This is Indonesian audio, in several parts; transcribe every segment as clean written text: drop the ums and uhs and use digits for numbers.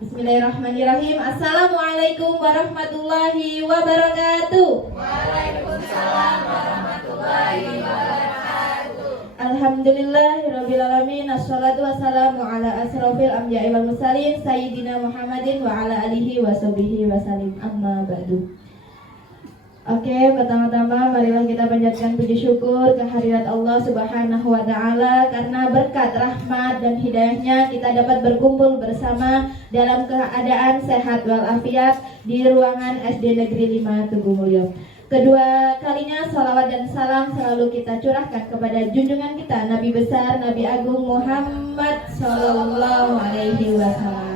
Bismillahirrahmanirrahim. Assalamualaikum warahmatullahi wabarakatuh. Waalaikumsalam warahmatullahi wabarakatuh. Alhamdulillahirabbil alamin. Assalatu wassalamu ala asrofil anbiya'i wal mursalin sayyidina Muhammadin wa ala alihi washabihi wasallim. Amma ba'du. Oke, pertama-tama marilah kita panjatkan puji syukur kehadirat Allah Subhanahu wa taala karena berkat rahmat dan hidayahnya kita dapat berkumpul bersama dalam keadaan sehat walafiat di ruangan SD Negeri 5 Tugu Mulyo. Kedua kalinya salawat dan salam selalu kita curahkan kepada junjungan kita Nabi besar Nabi Agung Muhammad Sallallahu Alaihi Wasallam.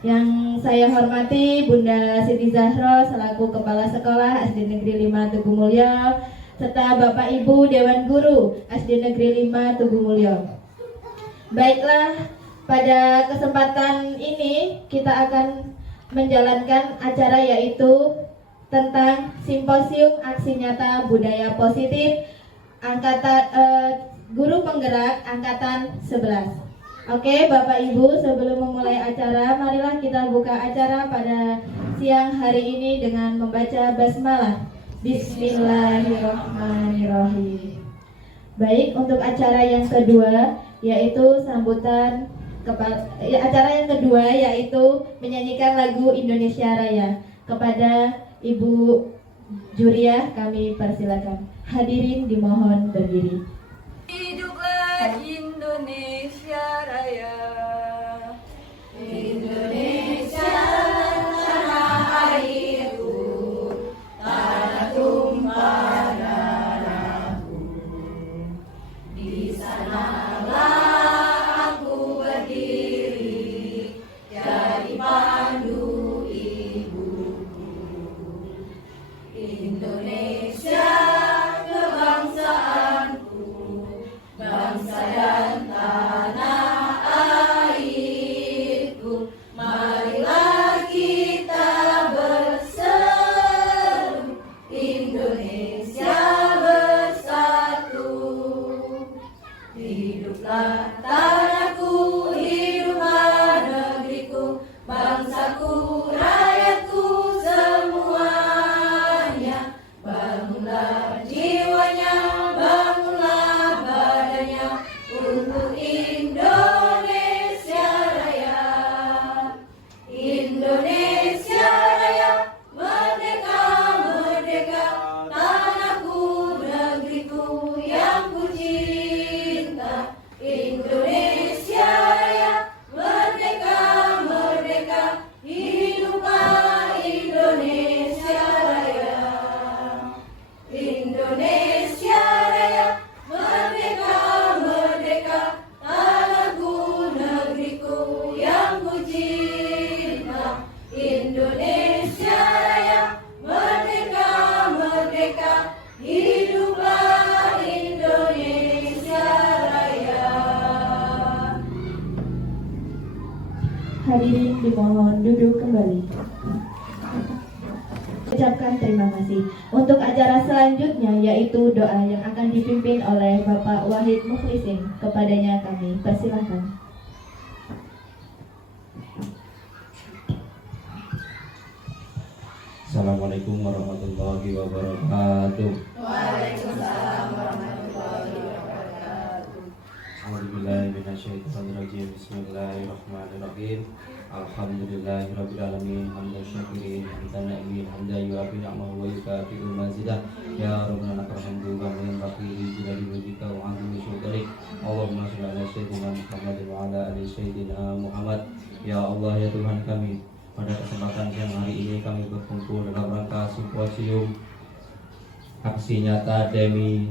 Yang saya hormati Bunda Siti Zahro selaku Kepala Sekolah SD Negeri 5 Tugu Mulyo serta Bapak Ibu Dewan Guru SD Negeri 5 Tugu Mulyo. Baiklah, pada kesempatan ini kita akan menjalankan acara yaitu tentang Simposium Aksi Nyata Budaya Positif Guru Penggerak Angkatan 11. Oke, Bapak Ibu, sebelum memulai acara, marilah kita buka acara pada siang hari ini dengan membaca basmalah. Bismillahirrahmanirrahim. Baik, untuk acara yang kedua yaitu menyanyikan lagu Indonesia Raya. Kepada Ibu Juriah kami persilakan. Hadirin dimohon berdiri. Hiduplah Indonesia Raya. Indonesia tanah airku, tanah tumpah darahku. Di sanalah aku berdiri, jadi pandu ibuku. Indonesia kebangsaanku, bangsa dan tanah airku. Marilah kita berseru, Indonesia bersatu. Hiduplah tanahku, hiduplah negeriku, bangsaku, rakyatku semuanya. Bangunlah jiwanya, bangunlah badannya untuk Indonesia Raya. Indonesia Raya, merdeka, merdeka, tanahku, negeriku yang ku cinta. Indonesia Raya, merdeka, merdeka, hiduplah Indonesia Raya. Indonesia Raya, merdeka, merdeka, tanahku, negeriku yang ku cinta. Indonesia Raya, merdeka, merdeka, hiduplah Indonesia Raya. Hadirin dimohon duduk kembali. Ucapkan terima kasih. Untuk acara selanjutnya yaitu doa yang akan dipimpin oleh Bapak Wahid Mukhlisin. Kepadanya kami persilahkan. Assalamualaikum warahmatullahi wabarakatuh. Waalaikumsalam warahmatullahi wabarakatuh. A'udzubillahi minasyaitonirrajim. Bismillahirrahmanirrahim. Alhamdulillahirabbil alamin. Hamdan syakirin, hamdan na'imin, hamdan yuafi ni'amahu wa yukafi'u mazidah. Ya Rabbana lakal hamdu wa yanbaghi li jalali wajhika wa 'azimi sultanik. Allahumma shalli ala sayyidina Muhammad wa ala ali sayyidina Muhammad. Ya Allah, ya Tuhan kami, pada kesempatan siang hari ini kami berkumpul dalam rangka simposium aksi nyata demi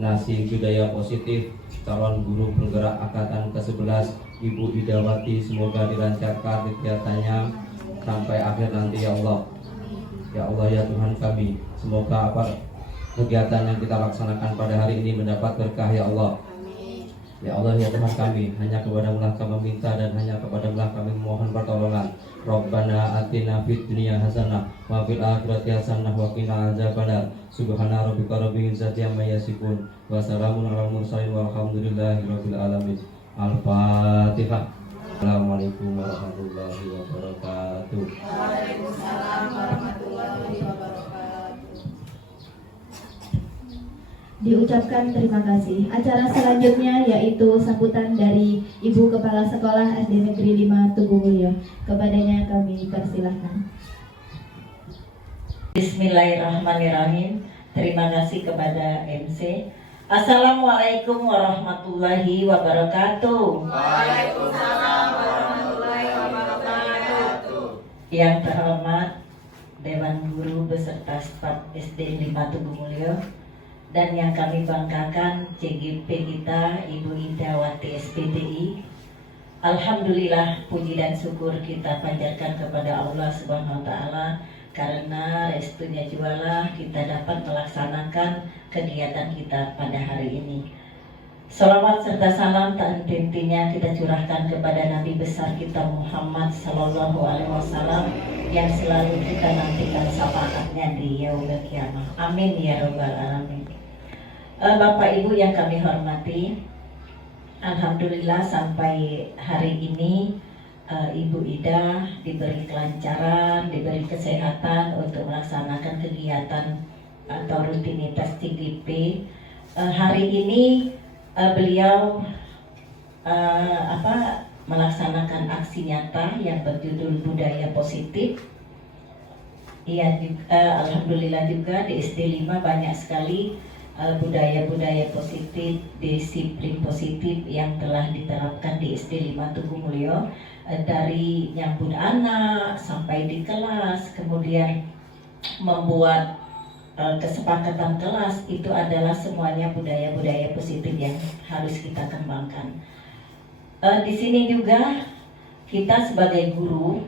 nasi budaya positif calon guru penggerak angkatan ke-11 Ibu Idawati. Semoga dilancarkan kegiatannya sampai akhir nanti ya Allah. Ya Allah, ya Tuhan kami, semoga kegiatan yang kita laksanakan pada hari ini mendapat berkah ya Allah. Ya Allah, ya Tuhan kami, hanya kepadamu-lah kami meminta dan hanya kepadamu-lah kami memohon pertolongan. Rabbana atina fid dunya hasanah wa fil akhirati hasanah wa qina azabannar. Subhana rabbika rabbil izzati amma yasifun wa salamun alal mursalin walhamdulillahi rabbil alamin. Al-Fatihah. Assalamualaikum warahmatullahi wabarakatuh. Waalaikumsalam warahmatullahi wabarakatuh. Diucapkan terima kasih. Acara selanjutnya yaitu sambutan dari Ibu Kepala Sekolah SD Negeri 5 Tugumulyo. Kepadanya kami persilahkan. Bismillahirrahmanirrahim. Terima kasih kepada MC. Assalamualaikum warahmatullahi wabarakatuh. Waalaikumsalam warahmatullahi wabarakatuh. Yang terhormat Dewan Guru beserta staf SD 5 Tugumulyo dan yang kami banggakan CGP kita Ibu Idawati SPDI. Alhamdulillah, puji dan syukur kita panjatkan kepada Allah Subhanahu wa taala karena restunya jualah kita dapat melaksanakan kegiatan kita pada hari ini. Salawat serta salam tak henti-hentinya kita curahkan kepada Nabi besar kita Muhammad Sallallahu Alaihi Wasallam yang selalu kita nantikan syafaatnya di yaumil qiyamah. Amin ya robbal alamin. Bapak Ibu yang kami hormati, alhamdulillah sampai hari ini Ibu Ida diberi kelancaran, diberi kesehatan untuk melaksanakan kegiatan atau rutinitas CGP. Hari ini beliau melaksanakan aksi nyata yang berjudul Budaya Positif. Iya, alhamdulillah juga di SD 5 banyak sekali budaya-budaya positif, disiplin positif yang telah diterapkan di SD 5 Tugumulyo, dari nyambut anak sampai di kelas, kemudian membuat kesepakatan kelas, itu adalah semuanya budaya-budaya positif yang harus kita kembangkan. Di sini juga kita sebagai guru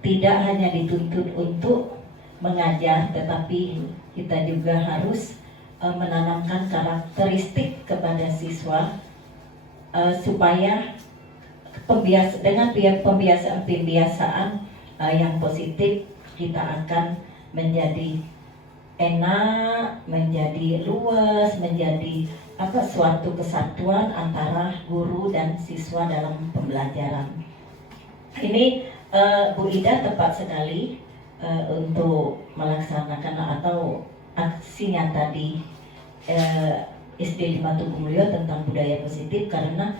tidak hanya dituntut untuk mengajar, tetapi kita juga harus menanamkan karakteristik kepada siswa supaya dengan pembiasaan yang positif kita akan menjadi enak, menjadi luas, menjadi suatu kesatuan antara guru dan siswa dalam pembelajaran. Ini Bu Ida tepat sekali untuk melaksanakan atau aksi nyata di SD 5 Tugumulyo tentang budaya positif, karena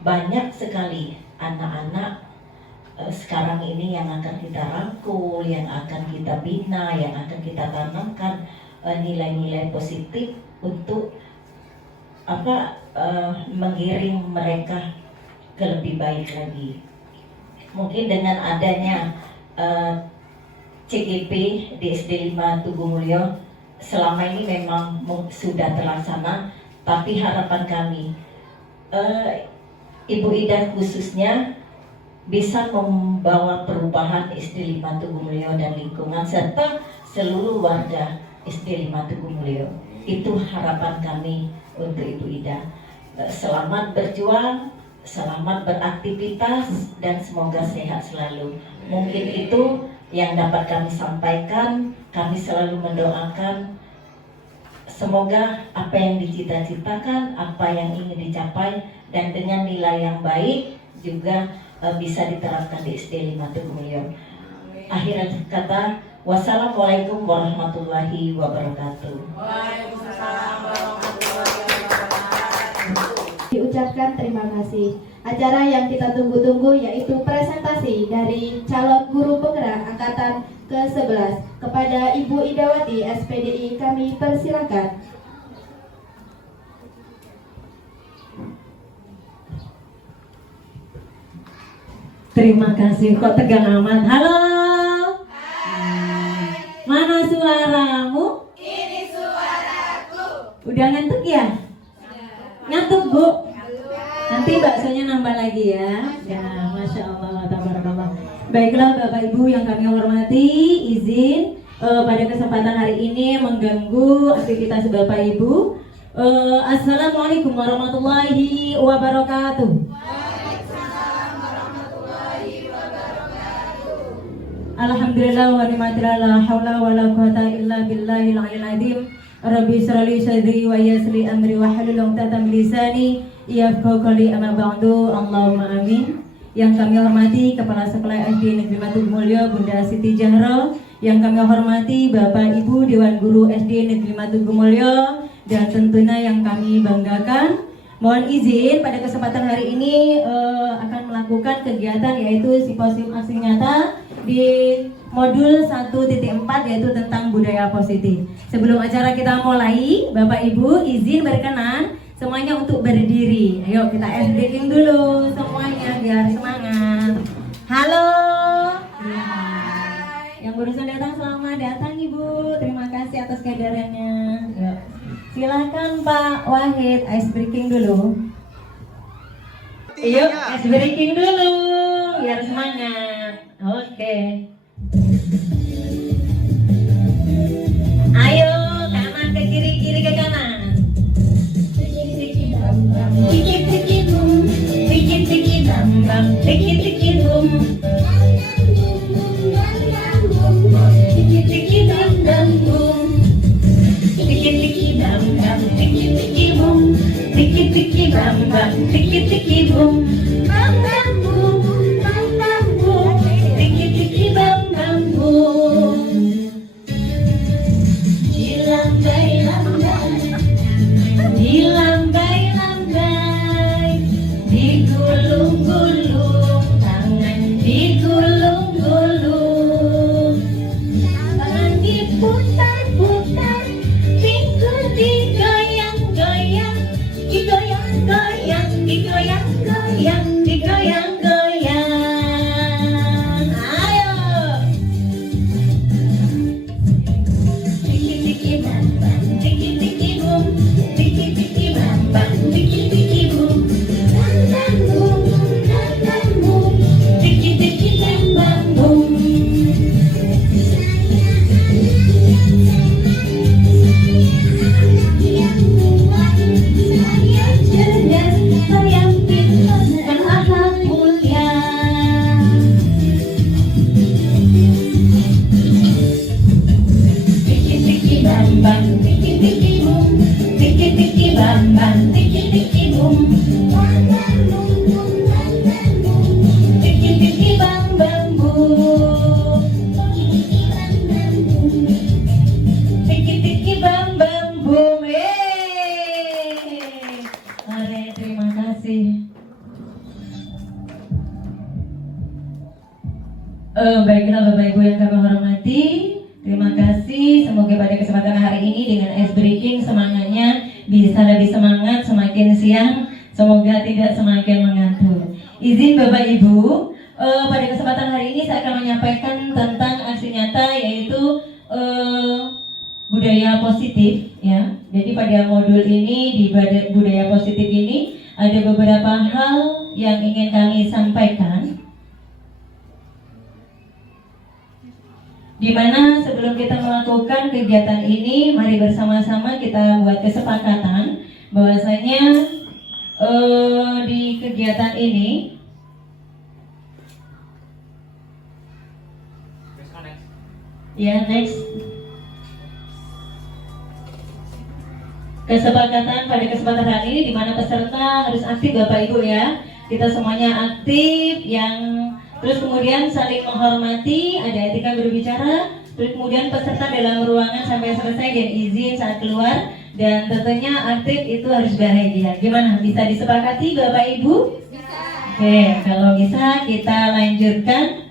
banyak sekali anak-anak sekarang ini yang akan kita rangkul, yang akan kita bina, yang akan kita tanamkan nilai-nilai positif untuk menggiring mereka ke lebih baik lagi. Mungkin dengan adanya CGP di SD 5 Tugumulyo selama ini memang sudah terlaksana, tapi harapan kami Ibu Ida khususnya bisa membawa perubahan SD 5 Tugumulyo dan lingkungan serta seluruh warga SD 5 Tugumulyo. Itu harapan kami untuk Ibu Ida. Selamat berjuang, selamat beraktivitas, dan semoga sehat selalu. Mungkin itu yang dapat kami sampaikan. Kami selalu mendoakan semoga apa yang dicita-citakan, apa yang ingin dicapai, dan dengan nilai yang baik juga bisa diterapkan di SD 5 Tugumulyo. Akhir kata, wassalamualaikum warahmatullahi wabarakatuh. Waalaikumsalam warahmatullahi wabarakatuh. Diucapkan terima kasih. Acara yang kita tunggu-tunggu yaitu presentasi dari calon guru penggerak angkatan ke-11. Kepada Ibu Idawati SPDI kami persilakan. Terima kasih, kok tegang amat. Halo. Mana suaramu? Ini suaraku. Udah ngantuk ya? Ngantuk, Bu? Nanti baksonya nambah lagi ya. Ya, Masya Allah, tabarakallah. Baiklah Bapak Ibu yang kami hormati, izin pada kesempatan hari ini mengganggu aktivitas Bapak Ibu. Assalamualaikum warahmatullahi wabarakatuh. Alhamdulillah wa ni'matillah, la haula wa la quwata illa billahil aliyyil azim. Rabbi shrahli sadri wa yassir li amri wa hlul 'uqdatam min lisani yafqahu qawli, amma ba'du. Allahumma amin. yang kami hormati Kepala Sekolah SD Negeri Matugumulyo Bunda Siti Jahro, yang kami hormati Bapak Ibu Dewan Guru SD Negeri Matugumulyo, dan tentunya yang kami banggakan, mohon izin pada kesempatan hari ini akan melakukan kegiatan yaitu simposium aksi nyata di modul 1.4 yaitu tentang budaya positif. Sebelum acara kita mulai, Bapak Ibu izin berkenan semuanya untuk berdiri. Ayo kita ice breaking dulu semuanya biar semangat. Halo. Ya. Yang barusan datang selamat datang Ibu. Terima kasih atas kehadirannya. Yuk. Silakan Pak Wahid ice breaking dulu. Yuk ice breaking dulu biar semangat. Oke. Ayo kanan ke kiri, kiri ke kanan. Tiki tiki boom, tiki tiki bam bam, tiki tiki boom, tiki tiki bam bam boom, tiki tiki bam bam, tiki tiki boom, tiki tiki bam bam, tiki tiki boom, bam bam boom, bam bam boom, tiki tiki bam bam boom. Dilambai lambai, dilambai lambai, digulung-gulung tangan, digulung-gulung tangan, diputar-putar, pinggul digoyang-goyang, digoyang-goyang, digoyang-goyang, digoyang-goyang. Ayo. Tiki tiki bam bam, tiki tiki boom, tiki tiki bam bam, tiki tiki boom, bam bam boom, bam bam boom, tiki tiki bam bam boom. Saya cerdas, saya pintar dan akhlak mulia. Tiki tiki bam bam, tiki tiki boom, tiki tiki bam bam, tiki tiki boom, bam bam boom, bam bam boom, tiki tiki bam bam boom, tiki tiki bam bam boom. Oke, terima kasih. Baiklah Bapak Ibu yang kami hormati, terima kasih. Semoga pada kesempatan hari ini dengan ice breaking semangatnya bisa lebih semangat semakin siang. Semoga tidak semakin mengantuk. Izin Bapak Ibu, pada kesempatan hari ini saya akan menyampaikan tentang aksi nyata yaitu budaya positif ya. Jadi pada modul ini di budaya positif ini ada beberapa hal yang ingin kami sampaikan. Di mana sebelum kita melakukan kegiatan ini, mari bersama-sama kita buat kesepakatan bahwasanya di kegiatan ini ya next kesepakatan pada kesempatan hari ini di mana peserta harus aktif Bapak Ibu ya. Kita semuanya aktif yang terus kemudian saling menghormati, ada etika berbicara, terus kemudian peserta dalam ruangan sampai selesai dan izin saat keluar, dan tentunya aktif itu harus bahagia. Gimana? Bisa disepakati Bapak Ibu? Bisa. Oke, kalau bisa kita lanjutkan.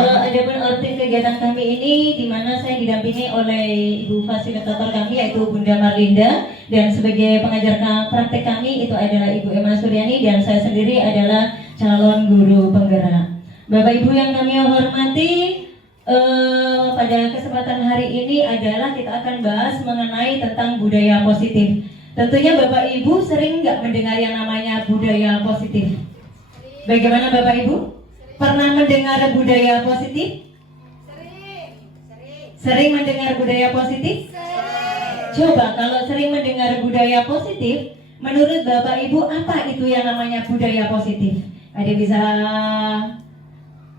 Adapun rutin kegiatan kami ini di mana saya didampingi oleh Ibu Fasilitator kami yaitu Bunda Marlinda, dan sebagai pengajar praktek kami itu adalah Ibu Emma Suryani, dan saya sendiri adalah calon guru penggerak. Bapak Ibu yang kami hormati, pada kesempatan hari ini adalah kita akan bahas mengenai tentang budaya positif. Tentunya Bapak Ibu sering nggak mendengar yang namanya budaya positif? Bagaimana Bapak Ibu? Pernah mendengar budaya positif? Sering mendengar budaya positif? Coba kalau sering mendengar budaya positif, menurut Bapak Ibu apa itu yang namanya budaya positif? Ada bisa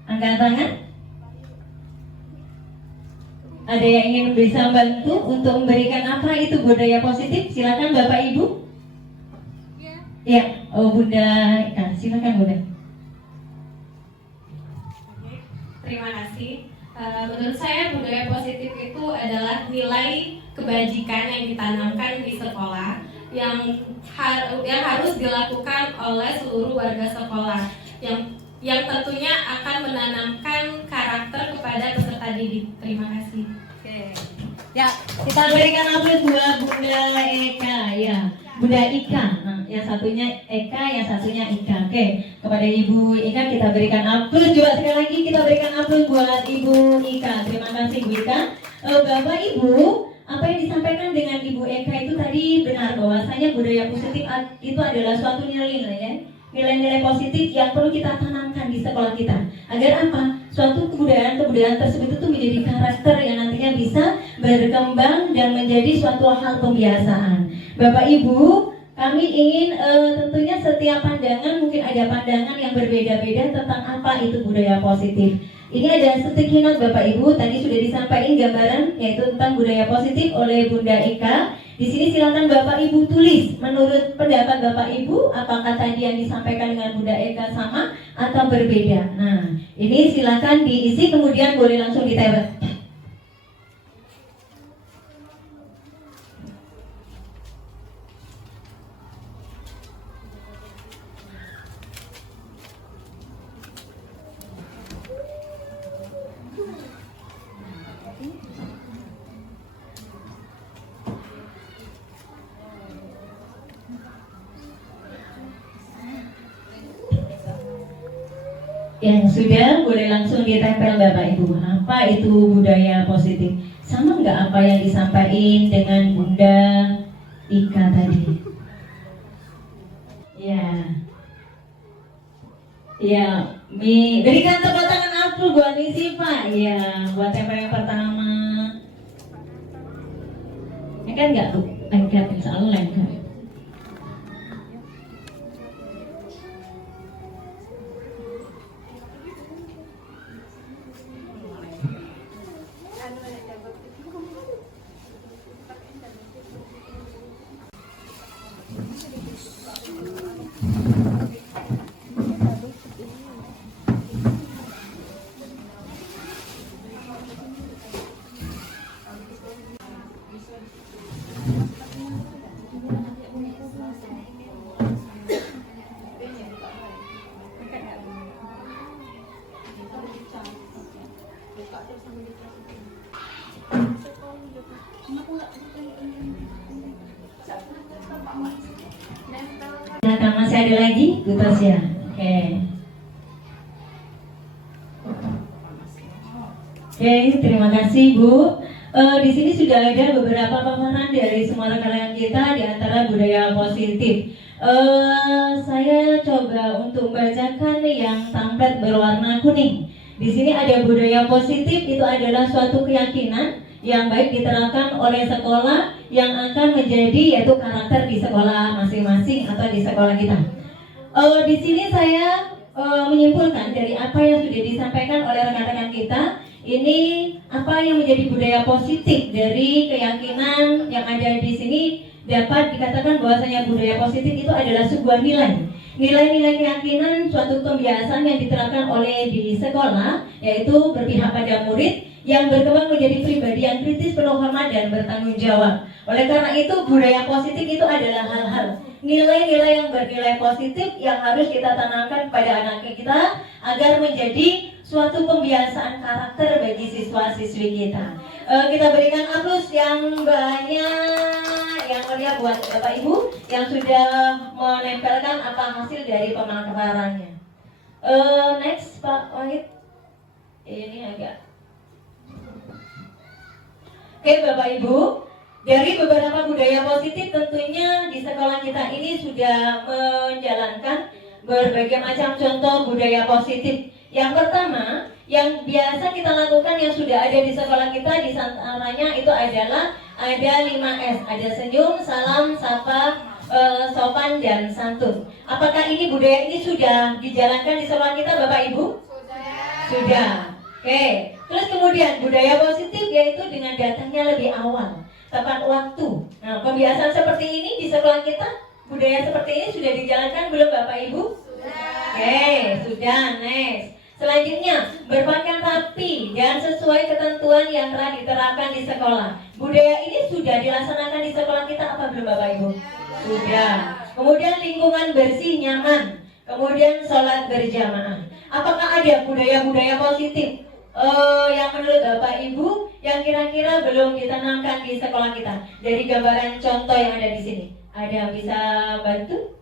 angkat tangan? Ada yang ingin bisa bantu untuk memberikan apa itu budaya positif? Silakan Bapak Ibu. Ya, Bunda Ika, silakan Bunda. Terima kasih. Menurut saya budaya positif itu adalah nilai kebajikan yang ditanamkan di sekolah yang harus dilakukan oleh seluruh warga sekolah yang tentunya akan menanamkan karakter kepada peserta didik. Terima kasih. Oke. Ya, kita berikan aplaus buat Bunda Eka ya. Bunda Ika. Nah, yang satunya Eka, yang satunya Ika. Oke, kepada Ibu Ika kita berikan aplaus juga sekali lagi, kita berikan aplaus buat Ibu Ika. Terima kasih Bu Ika. Bapak Ibu, apa yang disampaikan dengan Ibu Eka itu tadi benar bahwasanya budaya positif itu adalah suatu nilai-nilai ya. Nilai-nilai positif yang perlu kita tanamkan di sekolah kita. Agar apa? Suatu kebudayaan tersebut itu menjadi karakter yang nantinya bisa berkembang dan menjadi suatu hal pembiasaan. Bapak Ibu, kami ingin tentunya setiap pandangan mungkin ada pandangan yang berbeda-beda tentang apa itu budaya positif. Ini ada sticky note Bapak Ibu, tadi sudah disampaikan gambaran yaitu tentang budaya positif oleh Bunda Ika. Di sini silakan Bapak Ibu tulis menurut pendapat Bapak Ibu apakah tadi yang disampaikan dengan Bunda Ika sama atau berbeda. Nah, ini silakan diisi kemudian boleh langsung ditewet. Yang sudah boleh langsung ditempel Bapak Ibu. Apa itu budaya positif? Sama nggak apa yang disampaikan dengan Bunda Ika tadi? Ya, ya, berikan tepuk tangan aku buat Misi Pak. Ya, buat tempel yang pertama. Ini kan nggak tuh lengkap, insya Allah lengkap. Nah, masih ada lagi, Bu Tasya. Oke. Oke, terima kasih Bu. Di sini sudah ada beberapa paparan dari semua rekan-rekan kita di antara budaya positif. Saya coba untuk membacakan yang template berwarna kuning. Di sini ada budaya positif, itu adalah suatu keyakinan yang baik diterapkan oleh sekolah yang akan menjadi yaitu karakter di sekolah masing-masing atau di sekolah kita. Di sini saya menyimpulkan dari apa yang sudah disampaikan oleh rekan-rekan kita, ini apa yang menjadi budaya positif dari keyakinan yang ada di sini dapat dikatakan bahwasanya budaya positif itu adalah sebuah nilai-nilai keyakinan suatu kebiasaan yang diterapkan oleh di sekolah, yaitu berpihak pada murid yang berkembang menjadi pribadi yang kritis, penuh hormat dan bertanggung jawab. Oleh karena itu budaya positif itu adalah hal-hal nilai-nilai yang bernilai positif yang harus kita tanamkan pada anak kita agar menjadi suatu pembiasaan karakter bagi siswa-siswi kita. Kita berikan aplaus yang banyak, yang mulia buat Bapak Ibu yang sudah menempelkan apa hasil dari pemaparannya. Next Pak Wahid, ini agak. Oke Bapak Ibu, dari beberapa budaya positif tentunya di sekolah kita ini sudah menjalankan berbagai macam contoh budaya positif. Yang pertama, yang biasa kita lakukan yang sudah ada di sekolah kita di antaranya itu adalah ada 5S, ada senyum, salam, sapa, sopan dan santun. Apakah ini budaya ini sudah dijalankan di sekolah kita Bapak Ibu? Sudah. Oke. Terus kemudian budaya positif yaitu dengan datangnya lebih awal, tepat waktu. Nah, pembiasaan seperti ini di sekolah kita Budaya seperti ini sudah dijalankan belum Bapak Ibu? Oke, sudah. Next. Selanjutnya, berpakaian rapi dan sesuai ketentuan yang telah diterapkan di sekolah. Budaya ini sudah dilaksanakan di sekolah kita apa belum Bapak Ibu? Sudah. Kemudian lingkungan bersih, nyaman. Kemudian sholat berjamaah. Apakah ada budaya-budaya positif yang menurut Bapak Ibu yang kira-kira belum ditanamkan di sekolah kita? Dari gambaran contoh yang ada di sini, ada yang bisa bantu?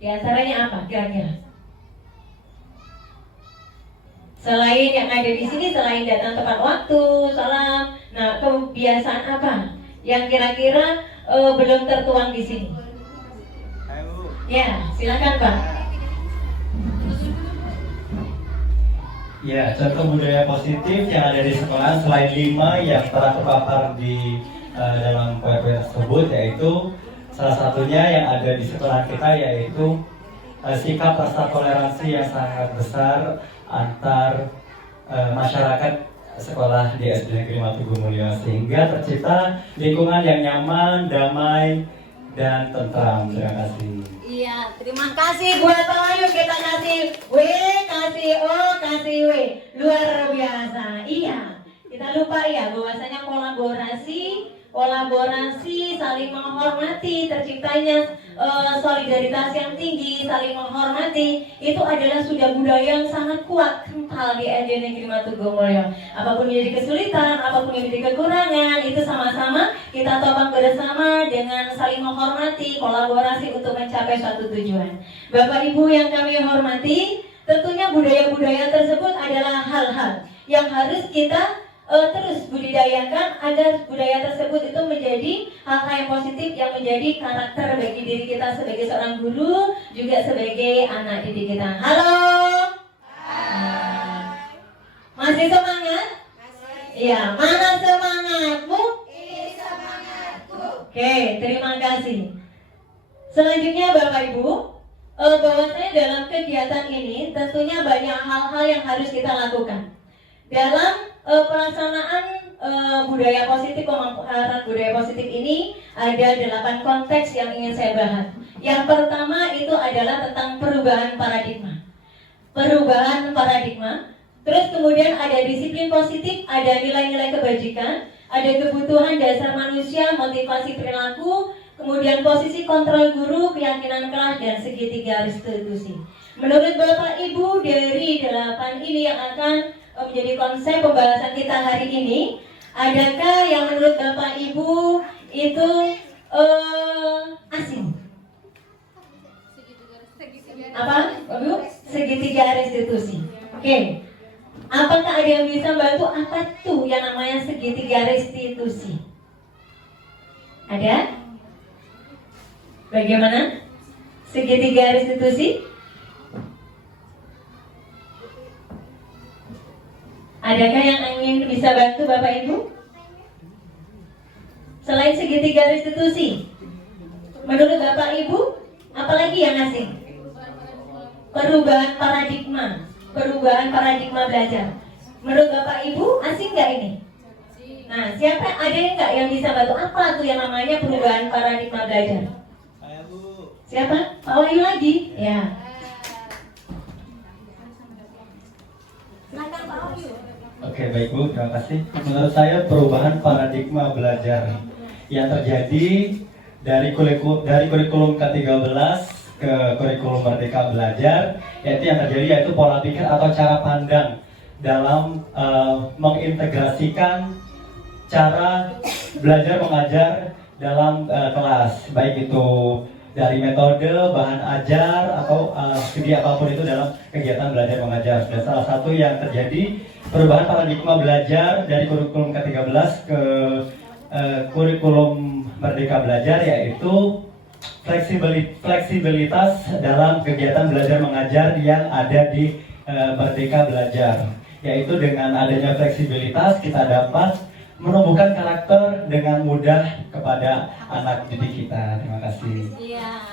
Di antaranya apa kira-kira? Selain yang ada di sini, selain datang tepat waktu, salam, nah kebiasaan apa yang kira-kira belum tertuang di sini? Ya, silakan Pak. Ya, contoh budaya positif yang ada di sekolah selain 5 yang telah terpapar di dalam poin-poin tersebut, yaitu salah satunya yang ada di sekolah kita yaitu sikap rasa toleransi yang sangat besar antar masyarakat sekolah di SD Negeri Matugumulyo, sehingga tercipta lingkungan yang nyaman, damai, dan tentram. Terima kasih. Iya, terima kasih buat Pak Wahyu. Kita kasih W, kasih O, kasih W. Luar biasa. Iya, kita lupa ya bahwasanya kolaborasi, saling menghormati, terciptanya solidaritas yang tinggi, saling menghormati, itu adalah sudah budaya yang sangat kuat, kental di SD Negeri Matugumulyo. Apapun yang jadi kesulitan, apapun yang jadi kekurangan, itu sama-sama kita topang bersama dengan saling menghormati, kolaborasi untuk mencapai suatu tujuan. Bapak Ibu yang kami hormati, tentunya budaya-budaya tersebut adalah hal-hal yang harus kita terus budidayakan agar budaya tersebut itu menjadi hal-hal yang positif yang menjadi karakter bagi diri kita sebagai seorang guru, juga sebagai anak didik kita. Halo? Masih semangat? Iya, mana semangatmu? Semangatku. Oke, terima kasih. Selanjutnya Bapak Ibu, bahwasanya dalam kegiatan ini tentunya banyak hal-hal yang harus kita lakukan. Dalam pelaksanaan budaya positif, pemaparan budaya positif ini ada 8 konteks yang ingin saya bahas. Yang pertama itu adalah tentang perubahan paradigma. Perubahan paradigma. Terus kemudian ada disiplin positif, ada nilai-nilai kebajikan, ada kebutuhan dasar manusia, motivasi perilaku, kemudian posisi kontrol guru, keyakinan kelas, dan segitiga restitusi. Menurut Bapak Ibu, dari 8 ini yang akan menjadi konsep pembahasan kita hari ini, adakah yang menurut Bapak Ibu itu asing? Apa? Ibu? Segitiga restitusi. Oke. Apakah ada yang bisa bantu apa tuh yang namanya segitiga restitusi? Ada? Bagaimana? Segitiga restitusi? Adakah yang ingin bisa bantu Bapak Ibu? Selain segitiga restitusi, menurut Bapak Ibu, apalagi yang asing? Perubahan paradigma belajar. Menurut Bapak Ibu, asing nggak ini? Nah, siapa ada yang nggak yang bisa bantu? Apa tuh yang namanya perubahan paradigma belajar? Saya Bu. Siapa? Pak Wahyu lagi? Ya. Silakan Pak Wahyu. Oke, baik Bu, terima kasih. Menurut saya perubahan paradigma belajar yang terjadi dari kurikulum ke-13 ke kurikulum Merdeka Belajar, yaitu yang terjadi yaitu pola pikir atau cara pandang dalam mengintegrasikan cara belajar mengajar dalam kelas, baik itu dari metode, bahan ajar, atau studi apapun itu dalam kegiatan belajar mengajar. Dan salah satu yang terjadi perubahan paradigma belajar dari kurikulum ke-13 ke kurikulum Merdeka Belajar, yaitu fleksibilitas dalam kegiatan belajar mengajar yang ada di Merdeka Belajar. Yaitu dengan adanya fleksibilitas kita dapat menumbuhkan karakter dengan mudah kepada anak didik kita. Terima kasih. Iya.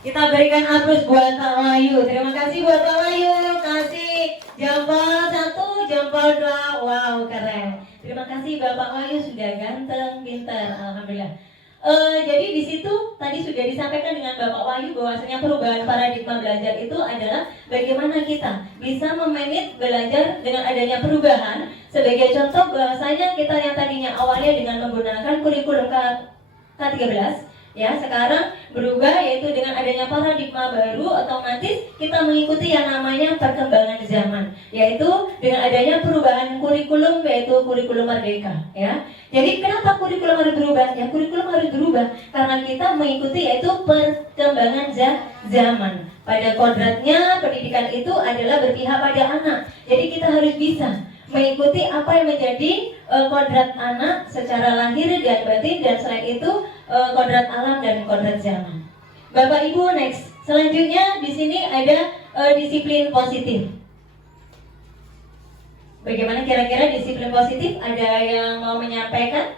Kita berikan aplaus buat Pak Wahyu. Terima kasih buat Pak Wahyu. Kasih jempol 1, jempol 2. Wow, keren. Terima kasih Bapak Wahyu sudah ganteng, pintar. Alhamdulillah. Jadi di situ tadi sudah disampaikan dengan Bapak Wahyu bahwasanya perubahan paradigma belajar itu adalah bagaimana kita bisa memanage belajar dengan adanya perubahan. Sebagai contoh bahwasanya kita yang tadinya awalnya dengan menggunakan kurikulum K13 ya sekarang berubah, yaitu dengan adanya paradigma baru otomatis kita mengikuti yang namanya perkembangan zaman, yaitu dengan adanya perubahan kurikulum, yaitu kurikulum merdeka ya. Jadi kenapa kurikulum harus berubah? Ya kurikulum harus berubah karena kita mengikuti yaitu perkembangan zaman. Pada kodratnya pendidikan itu adalah berpihak pada anak. Jadi kita harus bisa mengikuti apa yang menjadi kodrat anak secara lahir dan batin, dan selain itu kodrat alam dan kodrat zaman. Bapak Ibu, next. Selanjutnya di sini ada disiplin positif. Bagaimana kira-kira disiplin positif? Ada yang mau menyampaikan?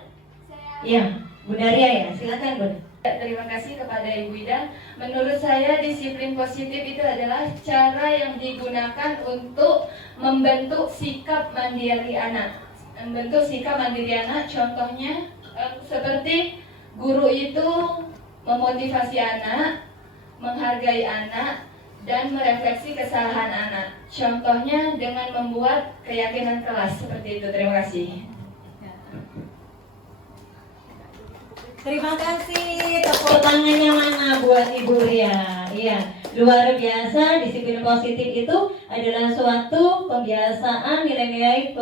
Ya, Bu Daria ya, silakan Bu. Terima kasih kepada Ibu Ida. Menurut saya disiplin positif itu adalah cara yang digunakan untuk membentuk sikap mandiri anak. Contohnya seperti guru itu memotivasi anak, menghargai anak, dan merefleksi kesalahan anak. Contohnya dengan membuat keyakinan kelas seperti itu. Terima kasih. Terima kasih, tepuk tangannya mana buat Ibu Ria. Iya, luar biasa. Disiplin positif itu adalah suatu pembiasaan nilai-nilai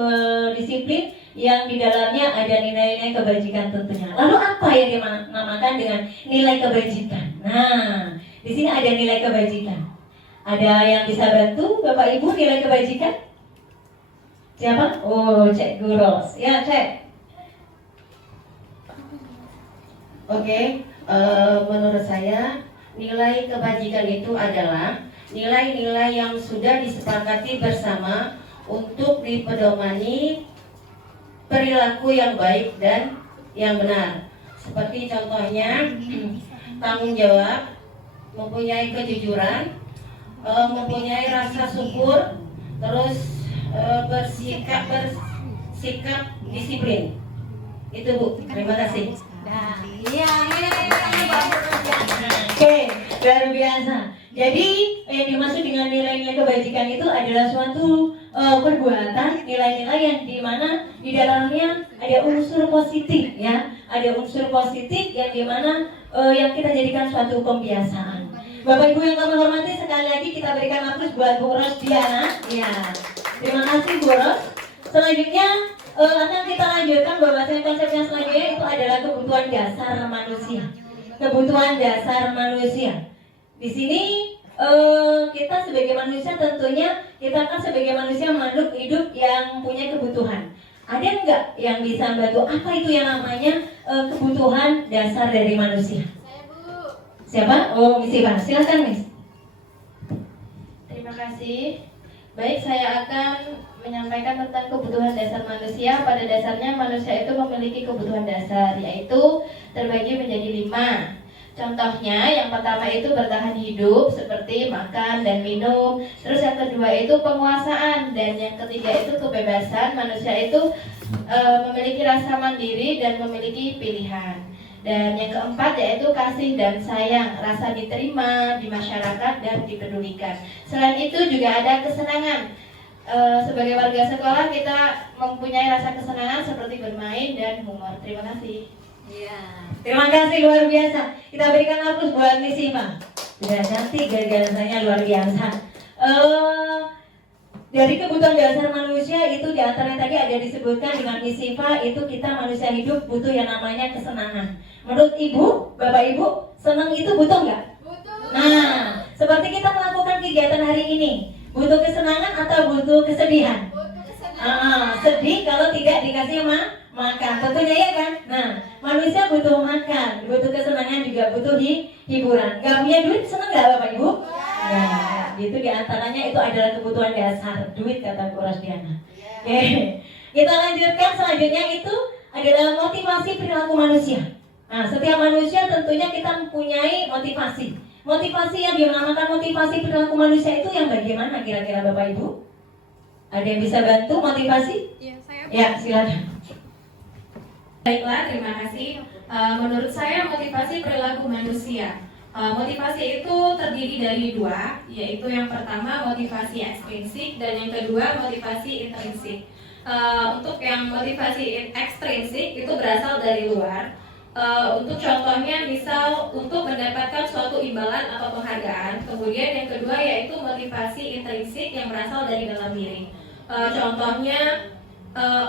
disiplin yang di dalamnya ada nilai-nilai kebajikan tentunya. Lalu apa yang dinamakan dengan nilai kebajikan? Nah, di sini ada nilai kebajikan. Ada yang bisa bantu Bapak Ibu nilai kebajikan? Siapa? Oh, Cek Guros. Ya, Cek. Oke, menurut saya nilai kebajikan itu adalah nilai-nilai yang sudah disepakati bersama untuk dipedomani perilaku yang baik dan yang benar. Seperti contohnya tanggung jawab, mempunyai kejujuran, mempunyai rasa syukur, terus bersikap disiplin. Itu Bu, terima kasih. Iya, oke, luar biasa. Jadi yang dimaksud dengan nilai-nilai kebajikan itu adalah suatu perbuatan, nilai-nilai yang dimana di dalamnya ada unsur positif, ya, ada unsur positif yang dimana yang kita jadikan suatu kebiasaan. Bapak Ibu yang kami hormati, sekali lagi kita berikan aplaus buat Bu Rosdiana. Ya, terima kasih Bu Ros. Selanjutnya akan kita lanjutkan bahwasanya konsep yang selanjutnya itu adalah kebutuhan dasar manusia. Kebutuhan dasar manusia. Di sini kita sebagai manusia tentunya kita kan sebagai manusia makhluk hidup yang punya kebutuhan. Ada enggak yang bisa membantu apa itu yang namanya kebutuhan dasar dari manusia? Saya Bu. Siapa? Oh, Miss Ivan. Silakan Miss. Terima kasih. Baik, saya akan menyampaikan tentang kebutuhan dasar manusia. Pada dasarnya manusia itu memiliki kebutuhan dasar, yaitu terbagi menjadi 5. Contohnya, yang pertama itu bertahan hidup seperti makan dan minum. Terus yang kedua itu penguasaan, dan yang ketiga itu kebebasan. Manusia itu memiliki rasa mandiri dan memiliki pilihan. Dan yang keempat yaitu kasih dan sayang, rasa diterima di masyarakat dan dipedulikan. Selain itu juga ada kesenangan. Sebagai warga sekolah kita mempunyai rasa kesenangan seperti bermain dan humor. Terima kasih. Ya, terima kasih luar biasa. Kita berikan aplaus buat Miss Iva. Sudah cantik gagasannya luar biasa. Dari kebutuhan dasar manusia itu di antara yang tadi ada disebutkan dengan Miss Iva, itu kita manusia hidup butuh yang namanya kesenangan. Menurut Ibu, Bapak Ibu, senang itu butuh nggak? Butuh. Nah, seperti kita melakukan kegiatan hari ini, butuh kesenangan atau butuh kesedihan? Butuh kesenangan. Sedih kalau tidak dikasih makan, tentunya ya kan? Nah, manusia butuh makan, butuh kesenangan juga butuh hiburan. Gak punya duit seneng nggak Bapak Ibu? Ya, itu diantaranya itu adalah kebutuhan dasar, duit kata Bu Rosdiana. Oke, kita lanjutkan selanjutnya itu adalah motivasi perilaku manusia. Nah, setiap manusia tentunya kita mempunyai motivasi. Motivasi yang dinamakan motivasi perilaku manusia itu yang bagaimana kira-kira Bapak Ibu? Ada yang bisa bantu motivasi? Iya, saya. Ya, silakan. Baiklah, terima kasih. Menurut saya motivasi perilaku manusia. Motivasi itu terdiri dari dua, yaitu yang pertama motivasi ekstrinsik dan yang kedua motivasi intrinsik. Untuk yang motivasi ekstrinsik itu berasal dari luar. Untuk contohnya misal untuk mendapatkan suatu imbalan atau penghargaan. Kemudian yang kedua yaitu motivasi intrinsik yang berasal dari dalam diri. Contohnya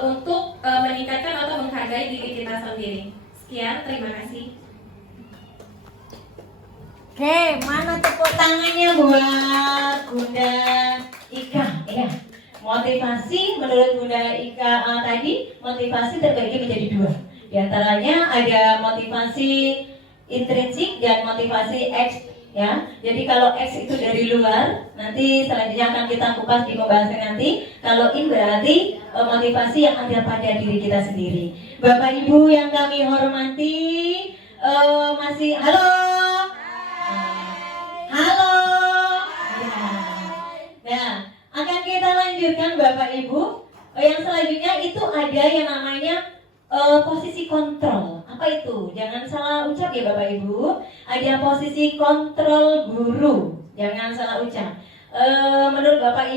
untuk meningkatkan atau menghargai diri kita sendiri. Sekian, terima kasih. Oke, mana tepuk tangannya buat Bunda Ika? Ya, motivasi menurut Bunda Ika tadi, motivasi terbagi menjadi dua. Di antaranya ada motivasi intrinsik dan motivasi X, ya. Jadi kalau X itu dari luar, nanti selanjutnya akan kita kupas di pembahasan nanti. Kalau in berarti motivasi yang ada pada diri kita sendiri. Bapak Ibu yang kami hormati, masih halo. Halo. Nah, akan kita lanjutkan Bapak Ibu. Yang selanjutnya itu ada yang namanya posisi kontrol. Apa itu? Jangan salah ucap ya Bapak Ibu. Ada posisi kontrol guru. Jangan salah ucap. Menurut Bapak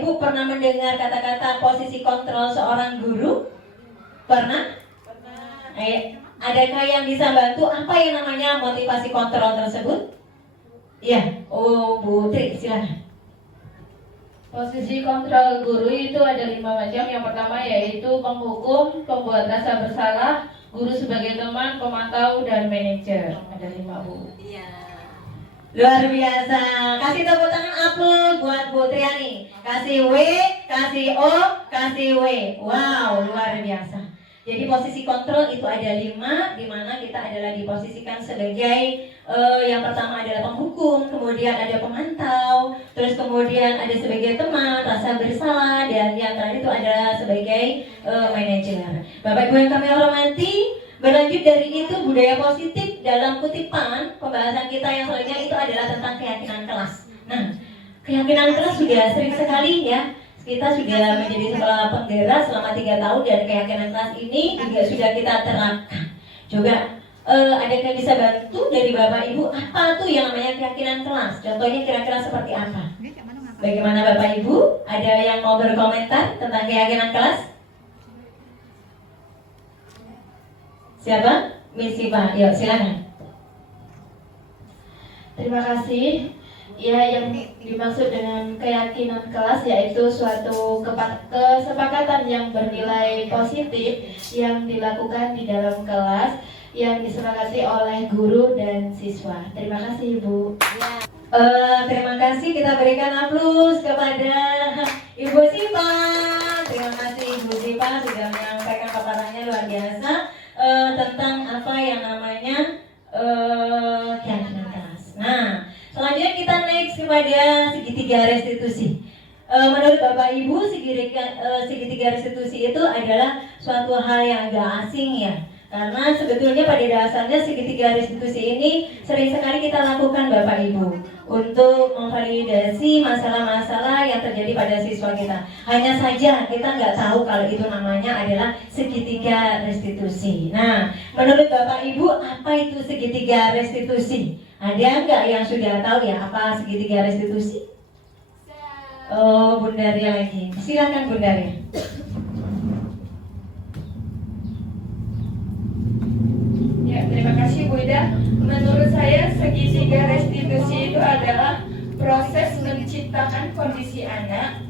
Ibu pernah mendengar kata-kata posisi kontrol seorang guru? Pernah? Adakah yang bisa bantu apa yang namanya motivasi kontrol tersebut? Iya, Bu Tri, silakan. Posisi kontrol guru itu ada 5 macam. Yang pertama yaitu penghukum, pembuat rasa bersalah, guru sebagai teman, pemantau, dan manajer. Ada 5, Bu. Iya. Luar biasa. Kasih tepuk tangan upload buat Bu Triani. Kasih W, kasih O, kasih W. Wow, luar biasa. Jadi posisi kontrol itu ada 5, di mana kita adalah diposisikan sebagai yang pertama adalah penghukum, kemudian ada pemantau, terus kemudian ada sebagai teman, rasa bersalah, dan yang terakhir itu adalah sebagai manajer. Bapak Ibu yang kami hormati, berlanjut dari itu budaya positif dalam kutipan pembahasan kita yang selanjutnya itu adalah tentang keyakinan kelas. Nah, keyakinan kelas sudah sering sekali ya. Kita sudah menjadi sekolah penggerak selama 3 tahun dan keyakinan kelas ini juga sudah kita terapkan. Coba ada yang bisa bantu dari Bapak Ibu apa tuh yang namanya keyakinan kelas? Contohnya kira-kira seperti apa? Bagaimana Bapak Ibu? Ada yang mau berkomentar tentang keyakinan kelas? Siapa? Miss Siva, yuk silakan. Terima kasih. Ya, yang dimaksud dengan keyakinan kelas yaitu suatu kesepakatan yang bernilai positif yang dilakukan di dalam kelas yang disepakati oleh guru dan siswa. Terima kasih, Bu. Terima kasih, kita berikan aplaus kepada Ibu Siva. Terima kasih Ibu Siva sudah menyampaikan paparannya luar biasa tentang apa yang namanya keyakinan kelas. Nah, selanjutnya kita next kepada segitiga restitusi. Menurut Bapak Ibu, segitiga restitusi itu adalah suatu hal yang agak asing ya. Karena sebetulnya pada dasarnya segitiga restitusi ini sering sekali kita lakukan Bapak Ibu untuk memvalidasi masalah-masalah yang terjadi pada siswa kita. Hanya saja kita nggak tahu kalau itu namanya adalah segitiga restitusi. Nah, menurut Bapak Ibu apa itu segitiga restitusi? Ada nggak yang sudah tahu ya apa segitiga restitusi? Oh, Bunda Ria lagi. Silakan Bunda Ria. Ya, terima kasih Bu Ida. Menurut saya segitiga restitusi itu adalah proses menciptakan kondisi anak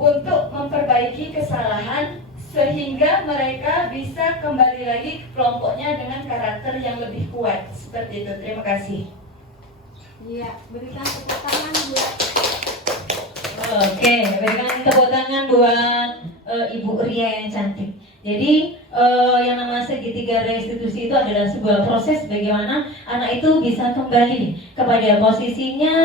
untuk memperbaiki kesalahan sehingga mereka bisa kembali lagi ke kelompoknya dengan karakter yang lebih kuat. Seperti itu. Terima kasih. Iya, berikan tepuk tangan buat. Oke, berikan tepuk tangan buat Ibu Ria yang cantik. Jadi yang namanya segitiga restitusi itu adalah sebuah proses bagaimana anak itu bisa kembali kepada posisinya,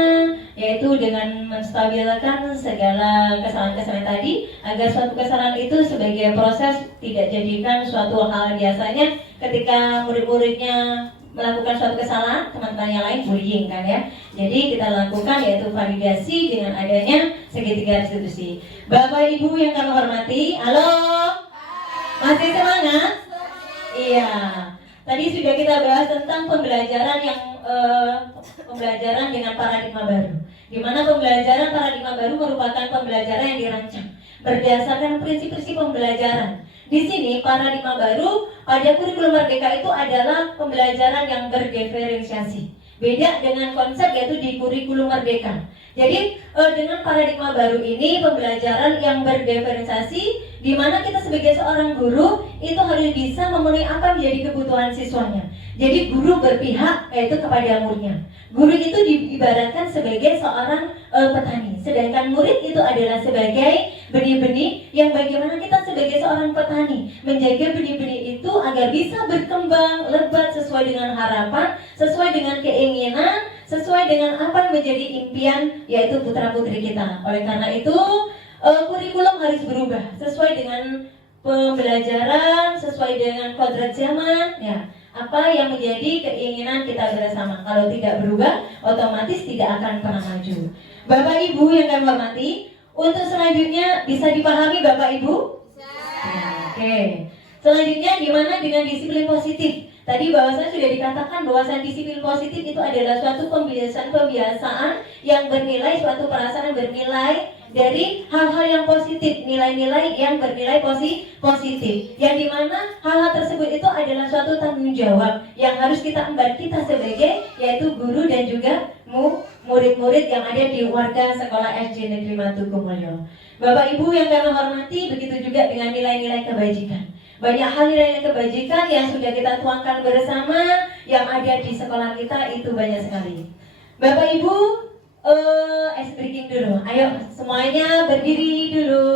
yaitu dengan menstabilkan segala kesalahan-kesalahan tadi agar suatu kesalahan itu sebagai proses tidak jadikan suatu hal. Biasanya ketika murid-muridnya melakukan suatu kesalahan, teman-teman yang lain bullying kan ya. Jadi kita lakukan yaitu validasi dengan adanya segitiga restitusi. Bapak Ibu yang kami hormati, halo, masih semangat? Iya. Tadi sudah kita bahas tentang pembelajaran yang pembelajaran dengan paradigma baru. Di mana pembelajaran paradigma baru merupakan pembelajaran yang dirancang berdasarkan prinsip-prinsip pembelajaran. Di sini paradigma baru pada kurikulum merdeka itu adalah pembelajaran yang berdiferensiasi. Beda dengan konsep yaitu di kurikulum merdeka. Jadi dengan paradigma baru ini pembelajaran yang berdiferensiasi, di mana kita sebagai seorang guru itu harus bisa memenuhi apa menjadi kebutuhan siswanya. Jadi guru berpihak yaitu kepada muridnya. Guru itu diibaratkan sebagai seorang petani, sedangkan murid itu adalah sebagai benih-benih yang bagaimana kita sebagai seorang petani menjaga benih-benih itu agar bisa berkembang lebat sesuai dengan harapan, sesuai dengan keinginan, sesuai dengan apa yang menjadi impian yaitu putra-putri kita. Oleh karena itu kurikulum harus berubah sesuai dengan pembelajaran, sesuai dengan kodrat zaman, ya. Apa yang menjadi keinginan kita bersama. Kalau tidak berubah, otomatis tidak akan pernah maju. Bapak Ibu yang kami hormati, untuk selanjutnya bisa dipahami Bapak Ibu? Oke. Selanjutnya gimana dengan disiplin positif? Tadi bahwasanya sudah dikatakan bahwasanya disiplin positif itu adalah suatu pembiasaan yang bernilai, suatu perasaan yang bernilai dari hal-hal yang positif, nilai-nilai yang bernilai positif, yang dimana hal-hal tersebut itu adalah suatu tanggung jawab yang harus kita emban kita sebagai yaitu guru dan juga murid-murid yang ada di warga sekolah SD Negeri Matugumulyo. Bapak Ibu yang kami hormati, begitu juga dengan nilai-nilai kebajikan. Banyak hal nilai kebajikan yang sudah kita tuangkan bersama yang ada di sekolah kita itu banyak sekali. Bapak Ibu, ice breaking dulu. Ayo semuanya berdiri dulu.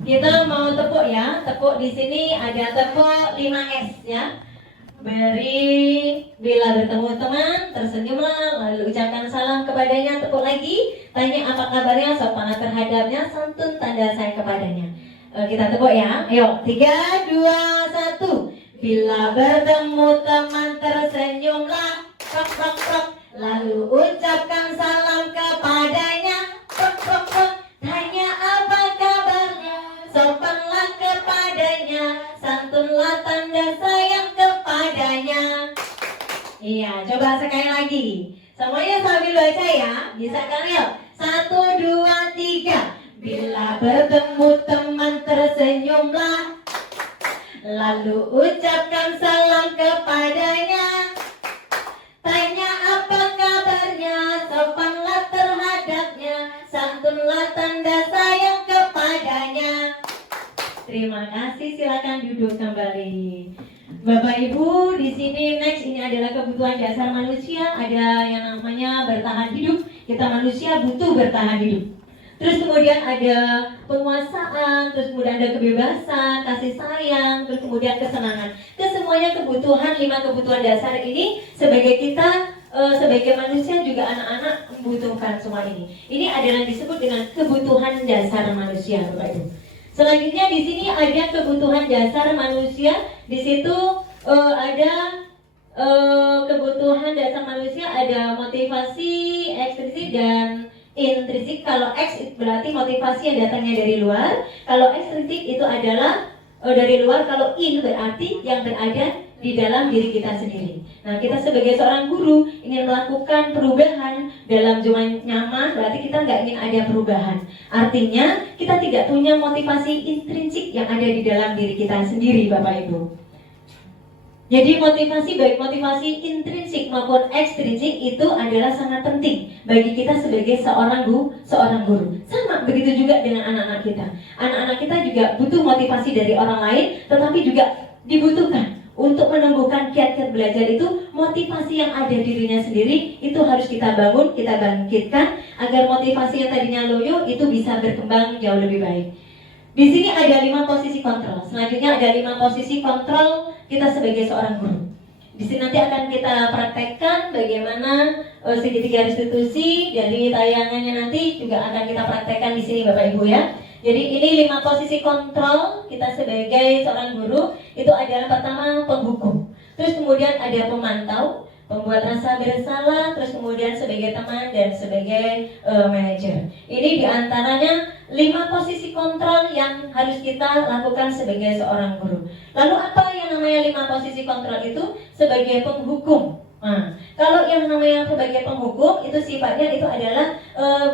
Kita mau tepuk ya. Tepuk di sini ada tepuk 5S ya. Beri, bila bertemu teman, tersenyumlah, lalu ucapkan salam kepadanya, tepuk lagi, tanya apa kabarnya, sopan terhadapnya, santun tanda sayang kepadanya. Kita tepuk ya. Ayo, 3, 2, 1. Bila bertemu teman, tersenyumlah, prok, prok, prok, lalu ucapkan salam kepadanya, prok, prok, prok, tanya apa kabarnya, sopanlah kepadanya, santunlah tanda sayang kepadanya. Iya, coba sekali lagi. Semuanya sambil baca ya. Bisa kan yuk? 1, 2, 3. Bila bertemu teman tersenyumlah, lalu ucapkan salam kepadanya, tanya apa kabarnya, sopanlah terhadapnya, santunlah tanda sayang kepadanya. Terima kasih, silakan duduk kembali. Bapak Ibu, di sini next ini adalah kebutuhan dasar manusia, ada yang namanya bertahan hidup. Kita manusia butuh bertahan hidup. Terus kemudian ada penguasaan, terus kemudian ada kebebasan, kasih sayang, terus kemudian kesenangan. Kesemuanya kebutuhan, 5 kebutuhan dasar ini sebagai kita, sebagai manusia juga anak-anak membutuhkan semua ini. Ini adalah disebut dengan kebutuhan dasar manusia, Bapak Ibu. Selanjutnya di sini ada kebutuhan dasar manusia. Di situ ada kebutuhan dasar manusia, ada motivasi, ekstrinsik dan intrinsik. Kalau X berarti motivasi yang datangnya dari luar, kalau ekstrinsik itu adalah dari luar, kalau in berarti yang berada di dalam diri kita sendiri. Nah, kita sebagai seorang guru ingin melakukan perubahan dalam zona nyaman, berarti kita nggak ingin ada perubahan. Artinya kita tidak punya motivasi intrinsik yang ada di dalam diri kita sendiri, Bapak Ibu. Jadi motivasi, baik motivasi intrinsik maupun ekstrinsik itu adalah sangat penting bagi kita sebagai seorang guru. Sama begitu juga dengan anak-anak kita. Anak-anak kita juga butuh motivasi dari orang lain, tetapi juga dibutuhkan untuk menumbuhkan kiat-kiat belajar itu. Motivasi yang ada dirinya sendiri itu harus kita bangun, kita bangkitkan agar motivasi yang tadinya loyo itu bisa berkembang jauh lebih baik. Di sini ada 5 posisi kontrol. Selanjutnya ada 5 posisi kontrol kita sebagai seorang guru. Di sini nanti akan kita praktekkan bagaimana segitiga restitusi. Dari tayangannya nanti juga akan kita praktekkan di sini, Bapak Ibu ya. Jadi ini 5 posisi kontrol kita sebagai seorang guru. Itu adalah pertama penghukum, terus kemudian ada pemantau, Pembuat rasa bersalah, terus kemudian sebagai teman dan sebagai manajer. Ini diantaranya 5 posisi kontrol yang harus kita lakukan sebagai seorang guru. Lalu apa yang namanya 5 posisi kontrol itu? Sebagai penghukum. Nah, kalau yang namanya sebagai penghukum itu sifatnya itu adalah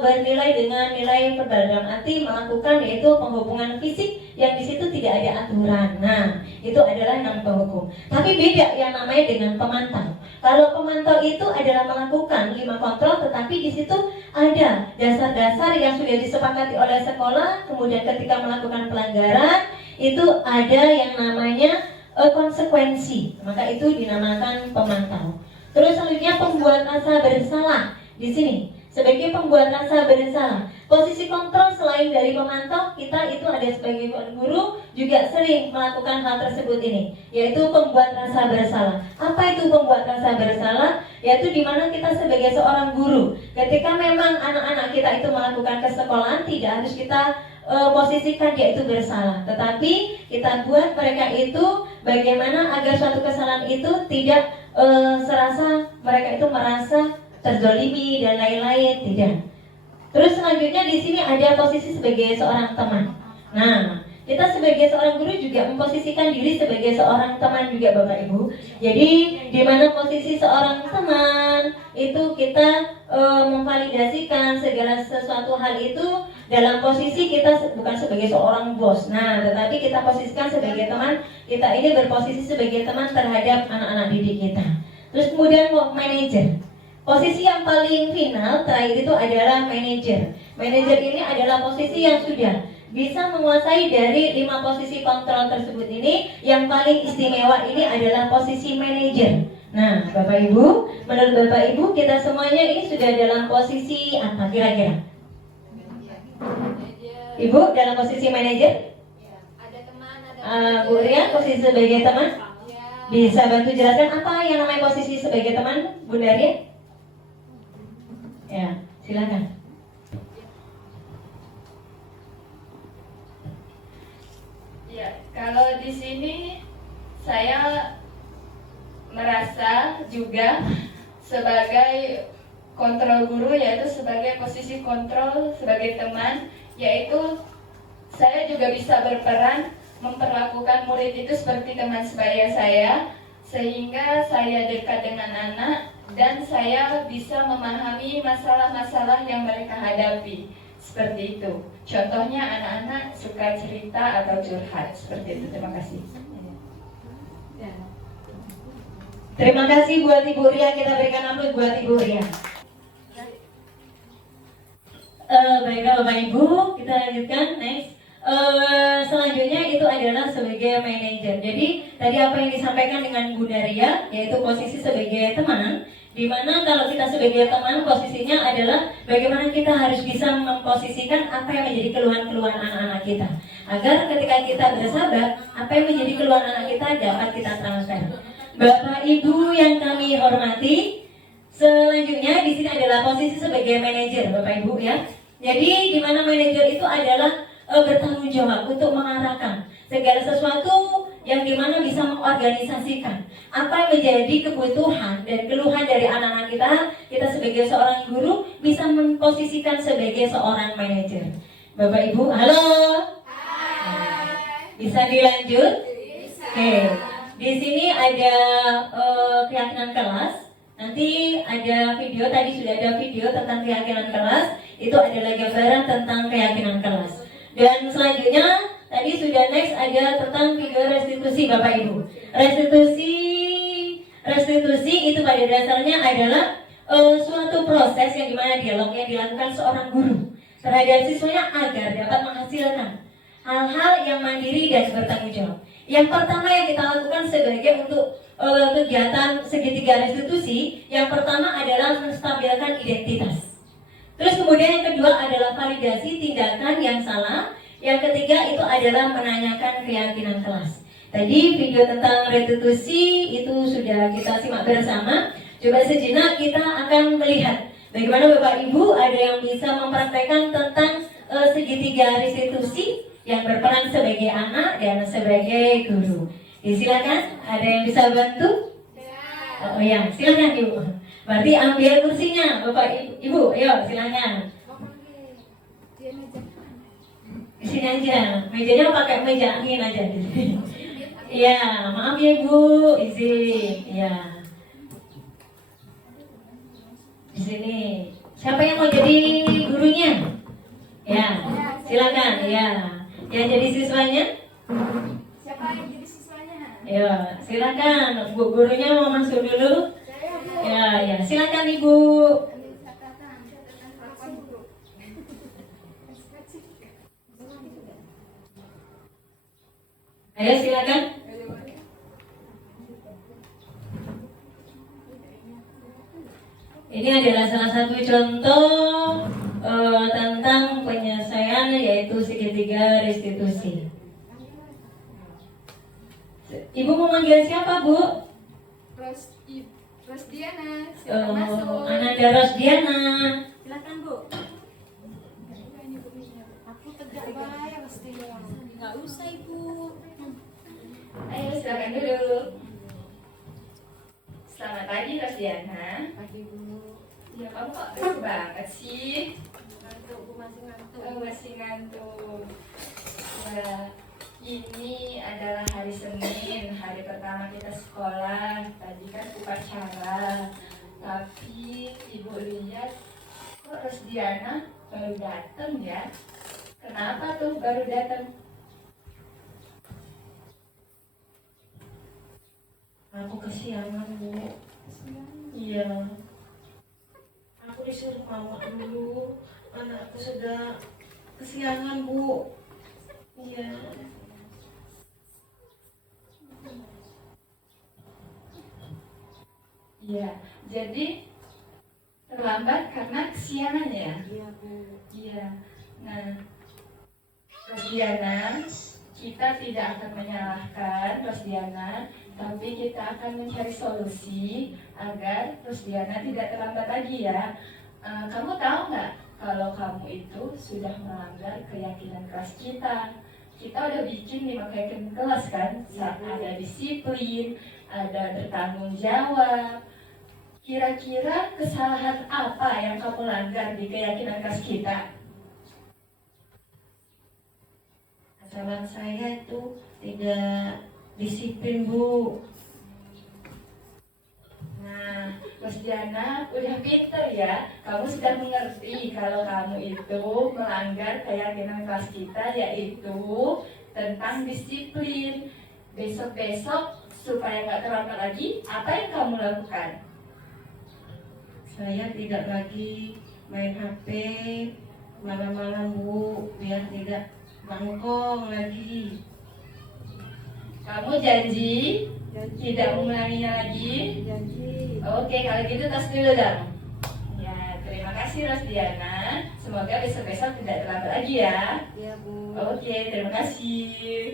bernilai dengan nilai dalam arti melakukan yaitu penghubungan fisik yang di situ tidak ada aturan. Nah, itu adalah yang penghukum. Tapi beda yang namanya dengan pemantau. Kalau pemantau itu adalah melakukan 5 kontrol, tetapi di situ ada dasar-dasar yang sudah disepakati oleh sekolah. Kemudian ketika melakukan pelanggaran itu ada yang namanya konsekuensi. Maka itu dinamakan pemantau. Terus selanjutnya pembuat rasa bersalah di sini. Sebagai pembuat rasa bersalah, posisi kontrol selain dari pemantau, kita itu ada sebagai guru juga sering melakukan hal tersebut ini, yaitu pembuat rasa bersalah. Apa itu pembuat rasa bersalah? Yaitu dimana kita sebagai seorang guru, ketika memang anak-anak kita itu melakukan kesekolahan, tidak harus kita posisikan dia itu bersalah, tetapi kita buat mereka itu bagaimana agar suatu kesalahan itu tidak serasa mereka itu merasa terzolimi dan lain-lain, tidak. Terus selanjutnya di sini ada posisi sebagai seorang teman. Nah, kita sebagai seorang guru juga memposisikan diri sebagai seorang teman juga Bapak Ibu. Jadi di mana posisi seorang teman itu kita memvalidasikan segala sesuatu hal itu dalam posisi kita bukan sebagai seorang bos. Nah, tetapi kita posisikan sebagai teman. Kita ini berposisi sebagai teman terhadap anak-anak didik kita. Terus kemudian manajer. Posisi yang paling final terakhir itu adalah manajer. Manajer ini adalah posisi yang sudah bisa menguasai dari 5 posisi kontrol tersebut ini. Yang paling istimewa ini adalah posisi manajer. Nah, Bapak Ibu, menurut Bapak Ibu kita semuanya ini sudah dalam posisi apa kira-kira? Ibu dalam posisi manajer? Ada teman, Bu Ria posisi sebagai teman? Bisa bantu jelaskan apa yang namanya posisi sebagai teman, Bunda Ria? Ya, silakan. Ya, kalau di sini saya merasa juga sebagai kontrol guru, yaitu sebagai posisi kontrol sebagai teman, yaitu saya juga bisa berperan memperlakukan murid itu seperti teman sebaya saya, sehingga saya dekat dengan anak dan saya bisa memahami masalah-masalah yang mereka hadapi. Seperti itu. Contohnya anak-anak suka cerita atau curhat. Seperti itu. Terima kasih. Terima kasih buat Ibu Ria. Kita berikan aplaus buat Ibu Ria. Baiklah Bapak Ibu, kita lanjutkan next. Selanjutnya itu adalah sebagai manajer. Jadi tadi apa yang disampaikan dengan Bunda Ria, yaitu posisi sebagai teman, dimana kalau kita sebagai teman posisinya adalah bagaimana kita harus bisa memposisikan apa yang menjadi keluhan-keluhan anak-anak kita, agar ketika kita bersahabat, apa yang menjadi keluhan anak kita dapat kita transfer. Bapak Ibu yang kami hormati, selanjutnya di sini adalah posisi sebagai manajer Bapak Ibu ya. Jadi di mana manajer itu adalah bertanggung jawab untuk mengarahkan segala sesuatu yang dimana bisa mengorganisasikan apa yang menjadi kebutuhan dan keluhan dari anak-anak kita sebagai seorang guru bisa memposisikan sebagai seorang manajer. Bapak Ibu, halo? Hai. Bisa dilanjut? Bisa. Oke. Di sini ada keyakinan kelas. Nanti ada video, tadi sudah ada video tentang keyakinan kelas. Itu adalah gambaran tentang keyakinan kelas. Dan selanjutnya tadi sudah next ada tentang video restitusi Bapak Ibu. Restitusi itu pada dasarnya adalah suatu proses yang dimana dialog yang dilakukan seorang guru terhadap siswanya agar dapat menghasilkan hal-hal yang mandiri dan bertanggung jawab. Yang pertama yang kita lakukan sebagai untuk kegiatan segitiga restitusi, yang pertama adalah menstabilkan identitas. Terus kemudian yang kedua adalah validasi tindakan yang salah. Yang ketiga itu adalah menanyakan keyakinan kelas. Tadi video tentang restitusi itu sudah kita simak bersama. Coba sejenak kita akan melihat bagaimana Bapak Ibu ada yang bisa mempraktekkan tentang segitiga restitusi yang berperan sebagai anak dan sebagai guru. Silakan, ada yang bisa bantu? Oh ya, silakan Ibu. Berarti ambil kursinya, Bapak Ibu, ayo silakan. Di sini aja, mejanya pakai meja angin aja gitu. Iya, maaf ya Ibu, izin. Iya. Di sini. Siapa yang mau jadi gurunya? Ya, silakan. Ya, yang jadi siswanya? Siapa yang jadi siswanya? Ya, silakan. Bu gurunya mau masuk dulu. Ya, ya, silakan Ibu. Ayo silakan. Ini adalah salah satu contoh tentang penyelesaian yaitu segitiga restitusi. Ibu mau manggil siapa, Bu? Rosdiana. Ananda Rosdiana. Silakan, Bu. Aku tegak bayar Rosdiana. Nggak usah Ibu. Ayo silakan dulu. Selamat pagi Rosdiana. Pagi Bu. Ya kamu kok keren banget sih? Ngantuk, Bu masih ngantuk. Oh, masih ngantuk. Ya, ini adalah hari Senin, hari pertama kita sekolah. Tadi kan upacara. Tapi Ibu lihat kok Rosdiana baru datang ya? Kenapa tuh baru datang? Aku kesiangan, Bu. Iya. Aku disuruh mama dulu. Anakku sudah kesiangan, Bu. Iya. Iya, jadi terlambat karena kesiangan ya? Iya, Bu. Iya. Nah, Rosdiana, kita tidak akan menyalahkan Rosdiana, tapi kita akan mencari solusi agar Rosdiana tidak terlambat lagi ya. Kamu tahu nggak kalau kamu itu sudah melanggar keyakinan kelas kita? Kita udah bikin 5 keyakinan kelas kan, ada disiplin, ada bertanggung jawab. Kira-kira kesalahan apa yang kamu langgar di keyakinan kelas kita? Kesalahan saya itu tidak disiplin, Bu. Nah, Rosdiana udah pinter ya. Kamu sudah mengerti kalau kamu itu melanggar keyakinan kelas kita, yaitu tentang disiplin. Besok-besok supaya nggak terlambat lagi, apa yang kamu lakukan? Saya tidak lagi main HP malam-malam, Bu, biar tidak bangkong lagi. Kamu janji tidak mengulanginya lagi? Janji. Oke, kalau gitu tas dulu dong. Ya, terima kasih Rosdiana. Semoga besok-besok tidak terlambat lagi ya. Iya, Bu. Oke, terima kasih.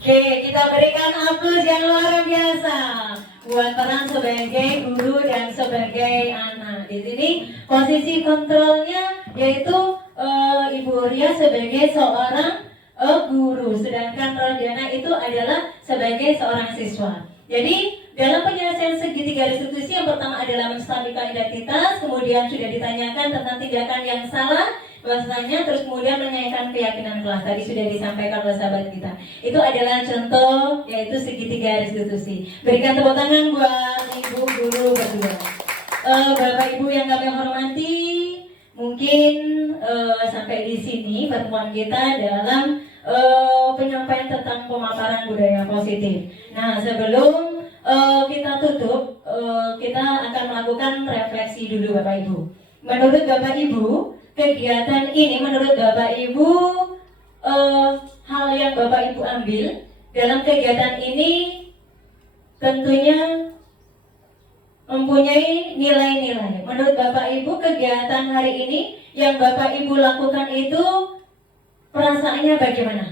Oke, kita berikan aplaus yang luar biasa buat peran sebagai guru dan sebagai anak. Di sini posisi kontrolnya yaitu Ibu Ria sebagai seorang guru, sedangkan Rosdiana itu adalah sebagai seorang siswa. Jadi dalam penyelesaian segitiga restitusi yang pertama adalah menstabilkan identitas, kemudian sudah ditanyakan tentang tindakan yang salah, bahwasanya terus kemudian menanyakan keyakinan kelas. Tadi sudah disampaikan oleh sahabat kita. Itu adalah contoh yaitu segitiga restitusi. Berikan tepuk tangan buat Ibu guru berdua. Bapak Ibu yang kami hormati, mungkin sampai di sini pertemuan kita dalam penyampaian tentang pemaparan budaya positif. Nah, sebelum kita tutup, kita akan melakukan refleksi dulu Bapak Ibu. Menurut Bapak Ibu, kegiatan ini menurut Bapak Ibu, hal yang Bapak Ibu ambil dalam kegiatan ini tentunya mempunyai nilai-nilai. Menurut Bapak Ibu, kegiatan hari ini yang Bapak Ibu lakukan itu perasaannya bagaimana?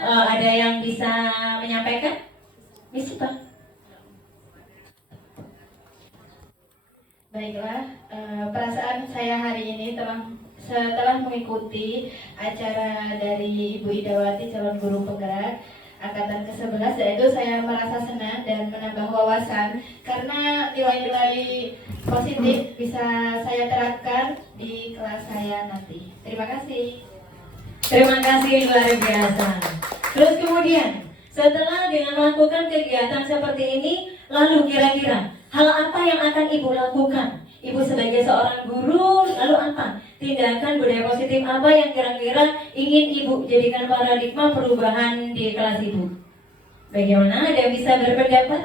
Ada yang bisa menyampaikan? Misi Pak. Baiklah, perasaan saya hari ini setelah mengikuti acara dari Ibu Idawati calon guru penggerak angkatan ke-11, yaitu saya merasa senang dan menambah wawasan karena nilai-nilai positif bisa saya terapkan di kelas saya nanti. Terima kasih. Terima kasih luar biasa. Terus kemudian setelah dengan melakukan kegiatan seperti ini, lalu kira-kira hal apa yang akan Ibu lakukan? Ibu sebagai seorang guru, lalu apa? Tindakan budaya positif apa yang kira-kira ingin Ibu jadikan paradigma perubahan di kelas Ibu? Bagaimana? Ada yang bisa berpendapat?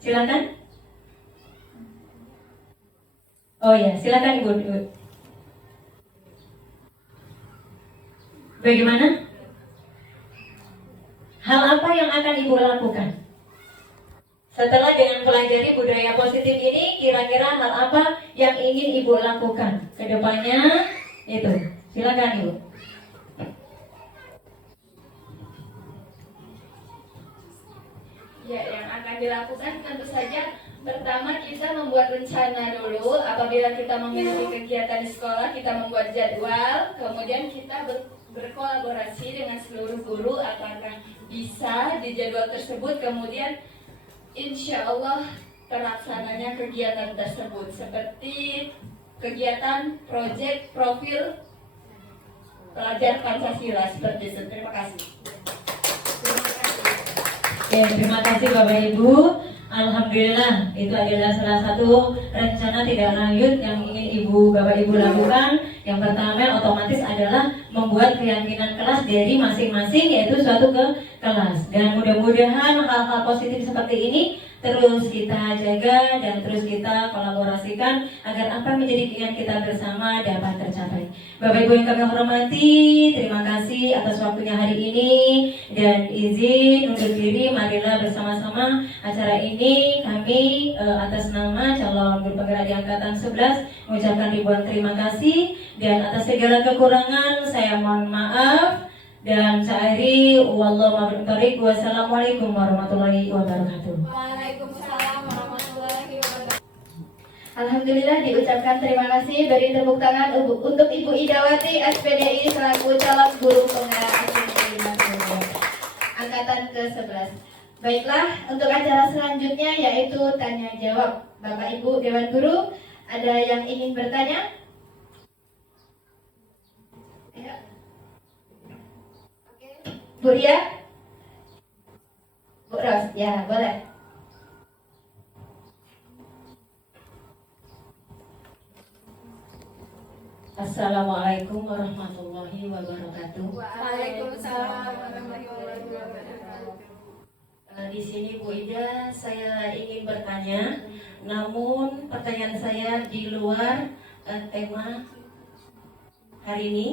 Silakan. Oh ya, silakan Ibu. Bagaimana? Hal apa yang akan Ibu lakukan? Setelah dengan pelajari budaya positif ini, kira-kira hal apa yang ingin Ibu lakukan ke depannya? Itu, silakan Ibu. Ya, yang akan dilakukan tentu saja pertama kita membuat rencana dulu. Apabila kita memiliki kegiatan di sekolah, kita membuat jadwal. Kemudian kita berkolaborasi dengan seluruh guru apakah bisa di jadwal tersebut. Kemudian insya Allah terlaksananya kegiatan tersebut seperti kegiatan proyek profil pelajar Pancasila seperti itu. Terima kasih. Ya, terima kasih Bapak Ibu. Alhamdulillah, itu adalah salah satu rencana tidak lanjut yang ingin Bapak Ibu lakukan. Yang pertama otomatis adalah membuat keyakinan kelas dari masing-masing, yaitu suatu ke kelas. Dan mudah-mudahan hal-hal positif seperti ini terus kita jaga dan terus kita kolaborasikan agar apa yang menjadi keinginan kita bersama dapat tercapai. Bapak Ibu yang kami hormati, terima kasih atas waktunya hari ini, dan izin undur diri, marilah bersama-sama acara ini kami atas nama calon guru penggerak di angkatan 11 mengucapkan ribuan terima kasih, dan atas segala kekurangan saya mohon maaf. Dan saya akhiri, wallahu a'lam. Wassalamualaikum warahmatullahi wabarakatuh. Waalaikumsalam warahmatullahi wabarakatuh. Alhamdulillah, diucapkan terima kasih. Beri tepuk tangan untuk Ibu Idawati SPDI selaku calon guru penggerak SPDI angkatan ke-11. Baiklah, untuk acara selanjutnya yaitu tanya jawab. Bapak Ibu Dewan Guru, ada yang ingin bertanya? Ya. Bu Ria? Bu Ros, ya boleh. Assalamualaikum warahmatullahi wabarakatuh. Waalaikumsalam warahmatullahi wabarakatuh. Di sini Bu Ida, saya ingin bertanya, namun pertanyaan saya di luar tema hari ini.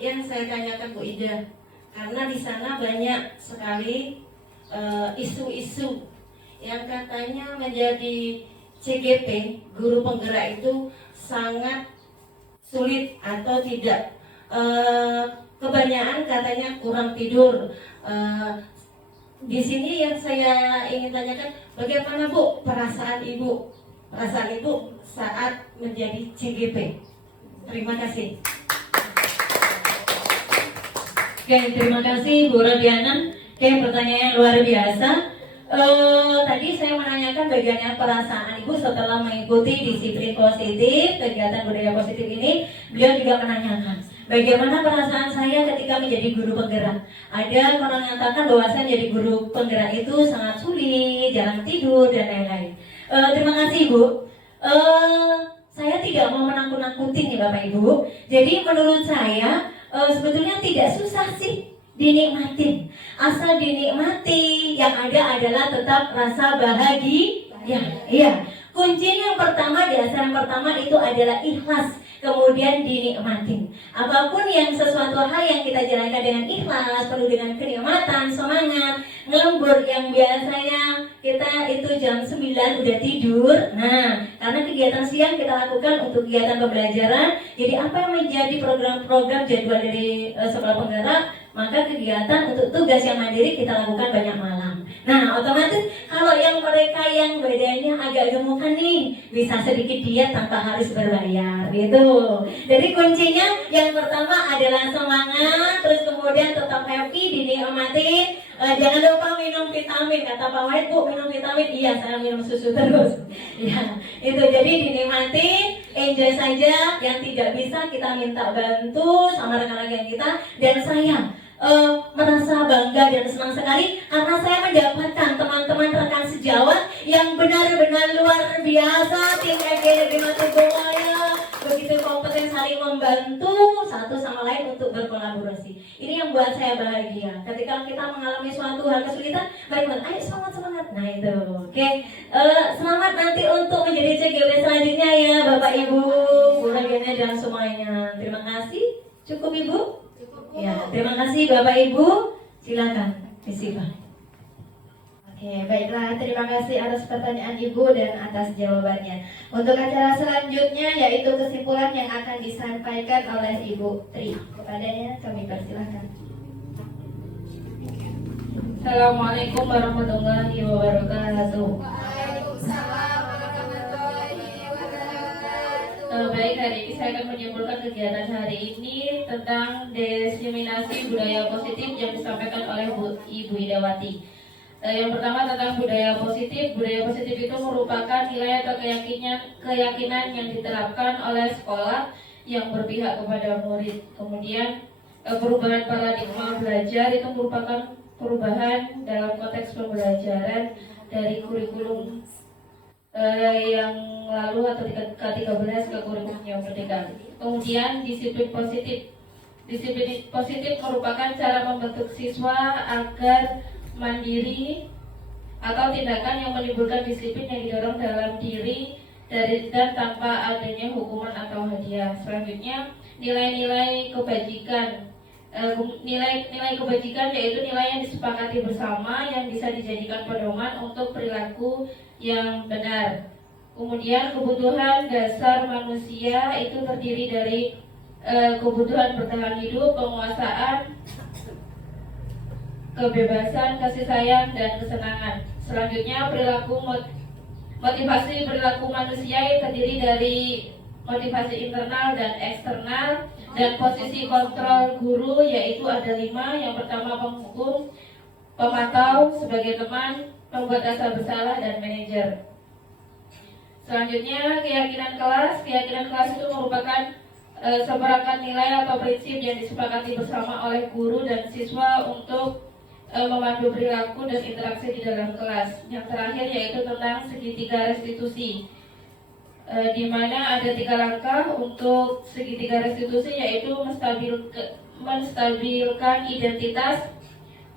Yang saya tanyakan Bu Ida, karena di sana banyak sekali isu-isu yang katanya menjadi CGP, guru penggerak itu sangat sulit atau tidak. Kebanyakan katanya kurang tidur. Di sini yang saya ingin tanyakan, bagaimana Bu perasaan Ibu saat menjadi CGP? Terima kasih. Oke, terima kasih Bu Rodiana. Oke, pertanyaan yang luar biasa. Tadi saya menanyakan bagaimana perasaan Ibu setelah mengikuti disiplin positif, kegiatan budaya positif ini. Beliau juga menanyakan bagaimana perasaan saya ketika menjadi guru penggerak. Ada orang yang mengatakan bahwa saya menjadi guru penggerak itu sangat sulit, jarang tidur dan lain-lain. Terima kasih Bu. Saya tidak mau menakut-nakuti nih Bapak Ibu. Jadi menurut saya sebetulnya tidak susah sih dinikmatin. Asal dinikmati, yang ada adalah tetap rasa bahagia. Iya. Kuncinya yang pertama, dasar yang pertama itu adalah ikhlas. Kemudian dinikmatin. Apapun yang sesuatu hal yang kita jalankan dengan ikhlas, penuh dengan kenikmatan, semangat, ngelembur yang biasanya kita itu jam 9 udah tidur. Nah, karena kegiatan siang kita lakukan untuk kegiatan pembelajaran, jadi apa yang menjadi program-program jadwal dari sekolah penggerak, maka kegiatan untuk tugas yang mandiri kita lakukan banyak malam. Nah, otomatis kalau yang mereka yang badannya agak gemukan nih, bisa sedikit diet tanpa harus berbayar gitu. Jadi kuncinya yang pertama adalah semangat, terus kemudian tetap happy, dinikmati. Jangan lupa minum vitamin. Kata Pak Wahid, Bu, minum vitamin. Iya, saya minum susu terus. Ya, itu jadi dinikmati, enjoy saja. Yang tidak bisa kita minta bantu sama rekan-rekan kita. Dan saya merasa bangga dan senang sekali karena saya mendapatkan teman-teman rekan sejawat yang benar-benar luar biasa. Tim EGD Matugowaya begitu kompeten, saling membantu satu sama lain untuk berkolaborasi. Ini yang buat saya bahagia. Ketika kita mengalami suatu hal kesulitan, baik-baik, ayo semangat. Nah itu, oke. Selamat nanti untuk menjadi CGW selanjutnya ya, Bapak Ibu, Bu Regiana dan semuanya. Terima kasih. Cukup Ibu? Ya, terima kasih Bapak Ibu. Silakan, Misibah. Oke, baiklah. Terima kasih atas pertanyaan Ibu dan atas jawabannya. Untuk acara selanjutnya yaitu kesimpulan yang akan disampaikan oleh Ibu Tri. Kepadanya kami persilahkan. Assalamualaikum warahmatullahi wabarakatuh. Baik, hari ini saya akan menyimpulkan kegiatan hari ini tentang diseminasi budaya positif yang disampaikan oleh Ibu Idawati. Yang pertama tentang budaya positif. Budaya positif itu merupakan nilai atau keyakinan yang diterapkan oleh sekolah yang berpihak kepada murid. Kemudian perubahan paradigma belajar itu merupakan perubahan dalam konteks pembelajaran dari kurikulum yang lalu atau K13 ke kurikulum yang merdeka. Kemudian disiplin positif. Disiplin positif merupakan cara membentuk siswa agar mandiri atau tindakan yang menimbulkan disiplin yang didorong dalam diri dan tanpa adanya hukuman atau hadiah. Selanjutnya nilai-nilai kebajikan. Nilai kebajikan yaitu nilai yang disepakati bersama yang bisa dijadikan pedoman untuk perilaku yang benar. Kemudian kebutuhan dasar manusia itu terdiri dari kebutuhan bertahan hidup, penguasaan, kebebasan, kasih sayang, dan kesenangan. Selanjutnya motivasi perilaku manusia yang terdiri dari motivasi internal dan eksternal. Dan posisi kontrol guru yaitu ada 5. Yang pertama penghukum, pemantau, sebagai teman, pembuat rasa bersalah, dan manajer. Selanjutnya keyakinan kelas. Keyakinan kelas itu merupakan seperangkat nilai atau prinsip yang disepakati bersama oleh guru dan siswa untuk memandu perilaku dan interaksi di dalam kelas. Yang terakhir yaitu tentang segitiga restitusi. Di mana ada 3 langkah untuk segitiga restitusi, yaitu menstabilkan identitas,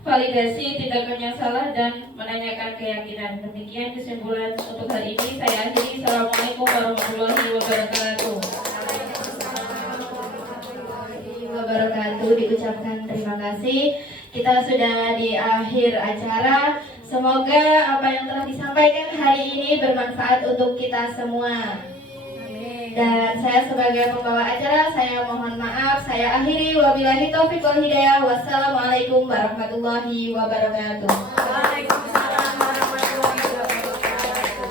validasi tindakan yang salah, dan menanyakan keyakinan. Demikian kesimpulan untuk hari ini. Saya akhiri. Assalamualaikum warahmatullahi wabarakatuh. Wabarakatuh. Diucapkan terima kasih. Kita sudah di akhir acara. Semoga apa yang telah disampaikan hari ini bermanfaat untuk kita semua. Dan saya sebagai pembawa acara, saya mohon maaf. Saya akhiri. Wabillahi taufiq wal hidayah. Wassalamualaikum warahmatullahi wabarakatuh. Waalaikumsalam warahmatullahi wabarakatuh.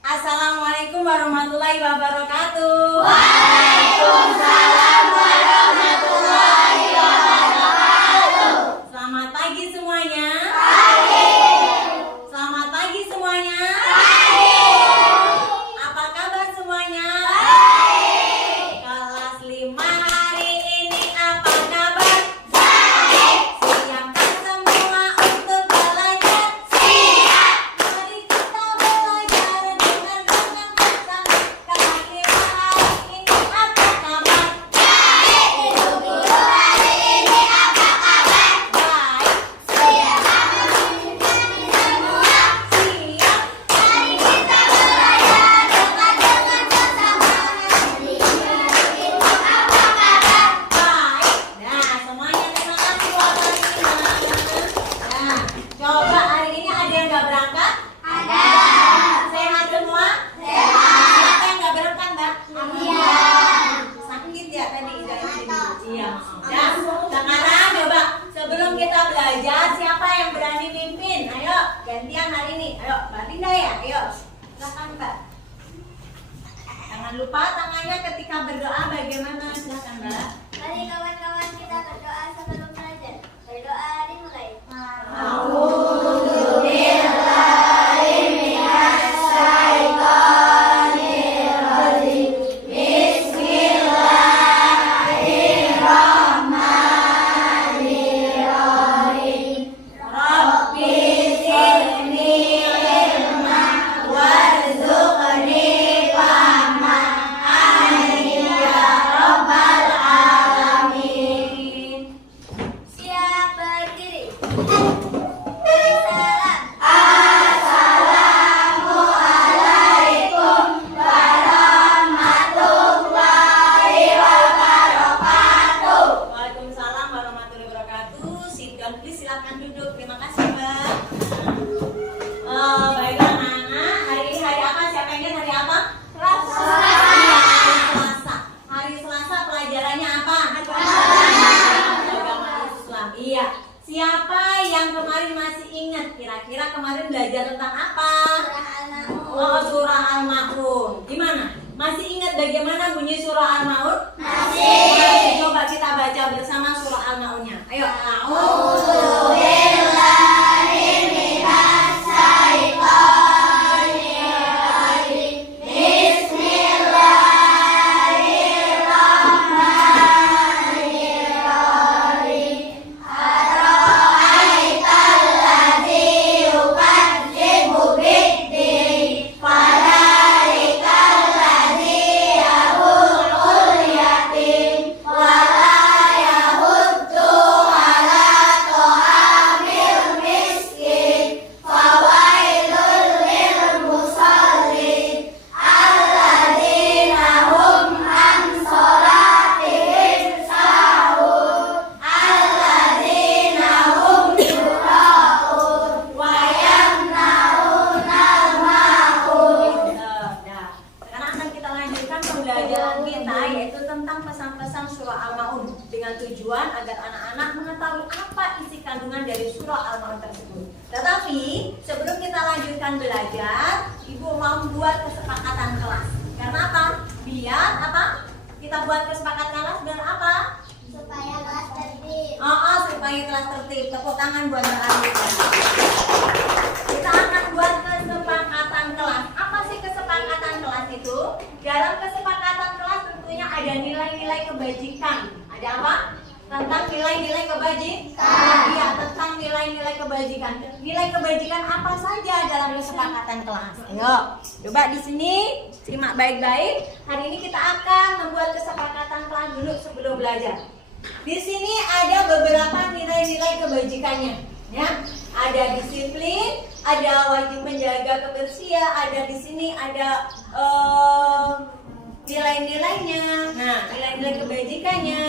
Assalamualaikum warahmatullahi wabarakatuh. Waalaikumsalam warahmatullahi wabarakatuh. Selamat pagi semuanya. Selamat pagi semuanya. Apa kabar semuanya? Kelas 5 hari ini apa kabar? Siapkan semua untuk belajar? Siap. Mari kita belajar dengan tenang. Kelas 5 hari ini apa kabar? Ibu guru hari ini apa kabar? Baik. Siap. Semua siap. Mari kita belajar dengan bersama. Ibu apa kabar? Baik. Nah, semuanya terima kasih buat hari ini. Nah, coba hari ini ada yang nggak berangkat? Ada. Sehat semua? Sehat. Siapa yang nggak berangkat, Mbak? Iya. Sakit ya tadi? Iya. Nah, sekarang coba sebelum kita belajar Jangan lupa tangannya ketika berdoa bagaimana? Silakan Mbak. Mari kawan-kawan kita berdoa sebelum belajar. Berdoa dimulai. Siap berdiri. Salam. Waalaikumsalam warahmatullahi wabarakatuh. Sit down please, silakan duduk. Terima kasih Mbak. Baiklah anak-anak, hari ini hari apa? Siapa yang ingat hari apa? Selasa. Hari Selasa pelajarannya apa? Agama Islam. Iya. Siapa yang kemarin masih ingat? Kira-kira kemarin belajar tentang apa? Oh, surah Al-Ma'un. Gimana? Masih ingat bagaimana bunyi surah Al-Ma'un? Masih. Coba kita baca bersama surah Al-Ma'unnya. Ayo. Sekarang akan kita lanjutkan pembelajaran kita, yaitu tentang pesan-pesan surah Al-Ma'un, dengan tujuan agar anak-anak mengetahui apa isi kandungan dari surah Al-Ma'un tersebut. Tetapi sebelum kita lanjutkan belajar, Ibu mau buat kesepakatan kelas. Karena apa? Biar apa? Kita buat kesepakatan kelas biar apa? Supaya kelas tertib. Supaya kelas tertib. Tepuk tangan buat Mbak Alisa. Kita akan buat kesepakatan kelas. Apa sih kesepakatan kelas itu? Dalam kesepakatan kelas tentunya ada nilai-nilai kebajikan. Ada apa? Tentang nilai-nilai kebajikan. Iya, tentang nilai-nilai kebajikan. Nilai kebajikan apa saja dalam kesepakatan kelas? Ayo, coba di sini simak baik-baik. Hari ini kita akan membuat kesepakatan kelas dulu sebelum belajar. Di sini ada beberapa nilai-nilai kebajikannya, ya. Ada disiplin, ada wajib menjaga kebersihan, ada di sini ada nilai-nilainya. Nah, nilai-nilai kebajikannya,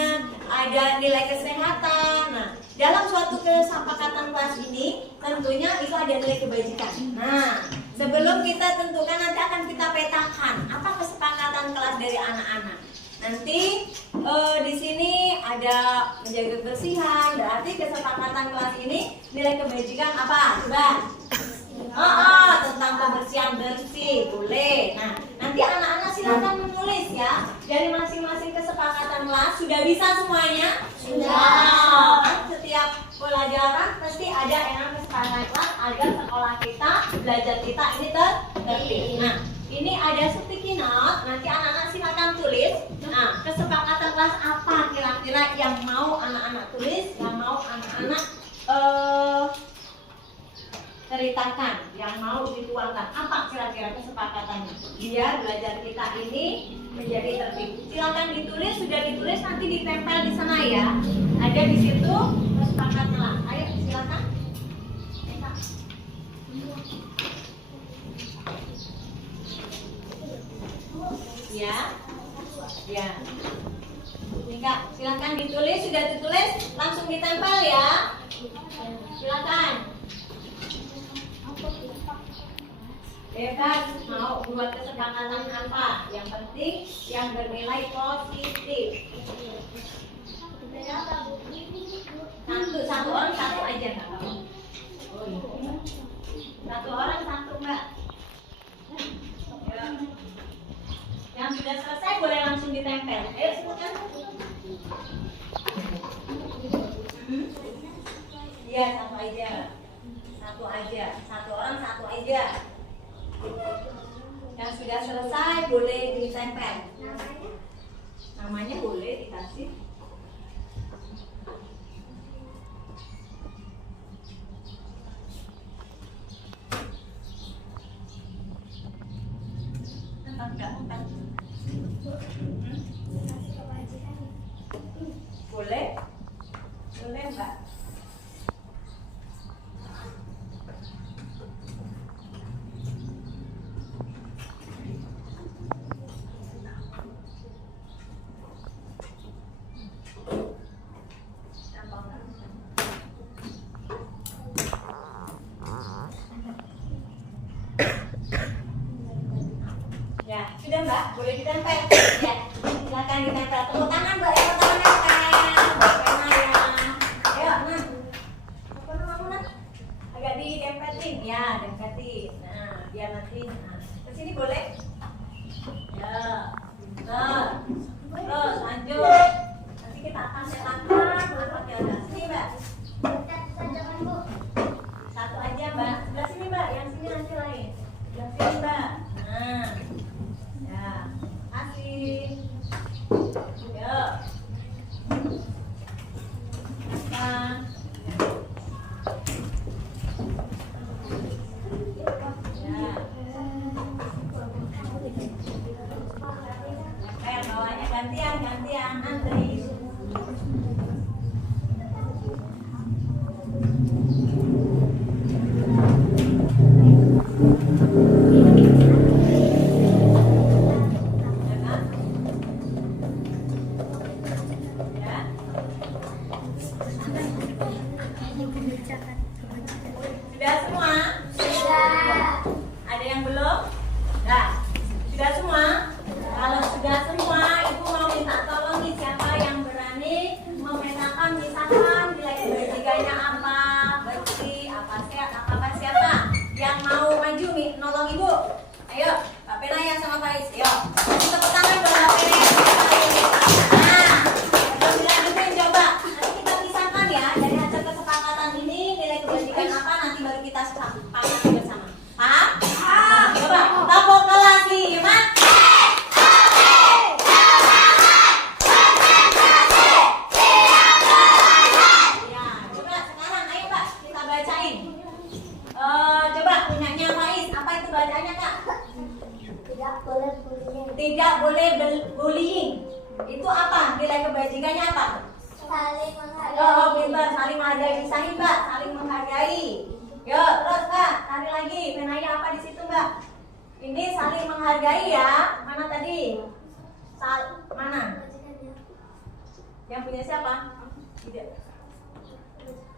ada nilai kesehatan. Nah, dalam suatu kesepakatan kelas ini tentunya itu ada nilai kebajikan. Nah, sebelum kita tentukan nanti akan kita petakan apa kesepakatan kelas dari anak-anak. Nanti di sini ada menjaga kebersihan, berarti kesepakatan kelas ini nilai kebajikan apa? Coba. Tentang kebersihan bersih, boleh. Nah, nanti anak-anak silakan menulis ya dari masing-masing kesepakatan kelas. Sudah bisa semuanya? Sudah. Setiap pelajaran pasti ada yang kesepakatan kelas agar sekolah kita, belajar kita ini tertib. Nah, ini ada sticky note, nanti anak-anak silakan tulis. Nah, kesepakatan kelas apa kira-kira yang mau anak-anak tulis, yang mau anak-anak ceritakan, yang mau dituangkan. Apa kira-kira kesepakatannya? Biar belajar kita ini menjadi tertib. Silakan ditulis, sudah ditulis nanti ditempel di sana ya. Ada di situ kesepakatan kelas. Ayo silakan. Ya. Ya. Nika, silakan ditulis, sudah ditulis, langsung ditempel ya. Silakan. Bebas mau buat kesepakatan apa? Yang penting yang bernilai positif. Satu orang satu aja nggak apa-apa. Satu orang satu mbak. Yang sudah selesai boleh langsung ditempel. Ayo silakan. Iya, satu aja. Satu aja. Satu orang satu aja. Yang sudah selesai boleh ditempel. Namanya boleh dikasih. Boleh? Boleh, Mbak. Ya, sudah Mbak, boleh ditempel. Ya, silakan ditempel. Tepuk tangan Mbak, tepuk tangan nempel. Pena ya. Ayo, nah. Apa namamu nak? Agak ditempetin, ya, tempetin. Nah, biar nanti. Nah, ke sini boleh? Ya, benar. Terus lanjut. Nanti kita akan cetakkan pakai ada. Sini Mbak. Satu aja Mbak. Sebelah sini Mbak, yang sini nanti lain. Sebelah sini Mbak. Nah. Ya, asik. Yuk. Nah. Ya. Bawahnya gantian antri. Sudah semua? Sudah. Ada yang belum? Nah, sudah semua? Kalau sudah semua, Ibu mau minta tolong nih siapa yang berani memetakan misalkan nilai kebajikannya apa, bersih, apa siapa yang mau maju nih nolong Ibu? Ayo, Pak Penaya sama Faiz, ayo. Kasih tepuk tangan buat Pak Penaya. Nah, belum dilanjutin coba. Nanti kita pisahkan ya dari hasil kesepakatan ini nilai kebajikan apa nanti baru kita sepakati bersama. Paham? Nah, coba tepuk kelas lima. Ya, coba sekarang ayo Pak kita bacain. Coba punyanya Faiz, apa itu bacanya Kak? Tidak boleh bullying. Tidak boleh bullying. Itu apa? Nilai kebajikannya apa? Saling menghargai. Oh, pintar, saling menghargai. Pisahin Mbak, saling menghargai. Yuk, terus Mbak, cari lagi. Penanya apa di situ Mbak? Ini saling menghargai ya. Mana tadi? Mana? Yang punya siapa? Tidak.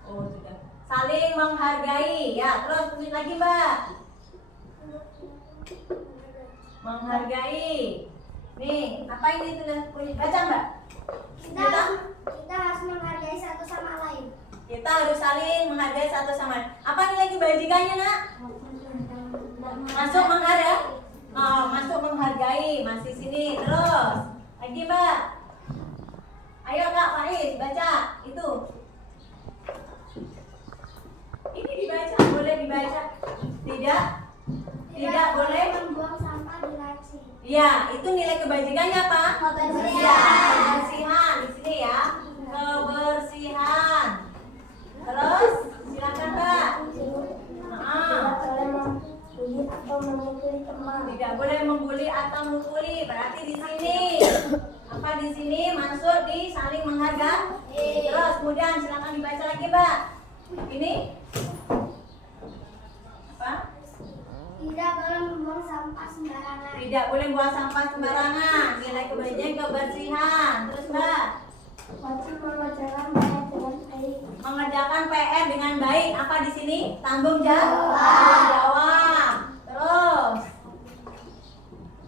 Oh, sudah. Saling menghargai ya. Terus tulis lagi Mbak. Menghargai. Nih, apa ini tulis? Baca Mbak. Kita harus menghargai satu sama lain. Kita harus saling menghargai satu sama lain. Apa nilai kebajikannya Nak? Masuk menghargai. Oh, masuk menghargai. Masih sini. Terus lagi Mbak. Ayo Kak Faiz baca itu. Ini dibaca, boleh dibaca. Tidak boleh membuang sampah di laci. Ya, itu nilai kebajikannya apa? Kebersihan. Kebersihan di sini ya. Kebersihan. Terus silakan Kak. Tidak boleh membuli atau memukuli. Berarti di sini apa di sini masuk di saling menghargai. Terus kemudian silakan dibaca lagi Mbak. Ini apa? Tidak boleh membuang sampah sembarangan. Tidak boleh buang sampah sembarangan. Nilai kebajikan kebersihan. Terus Mbak. Wajib mengerjakan PR dengan baik. Mengerjakan PR dengan baik. Apa di sini? Tanggung jawab. Terus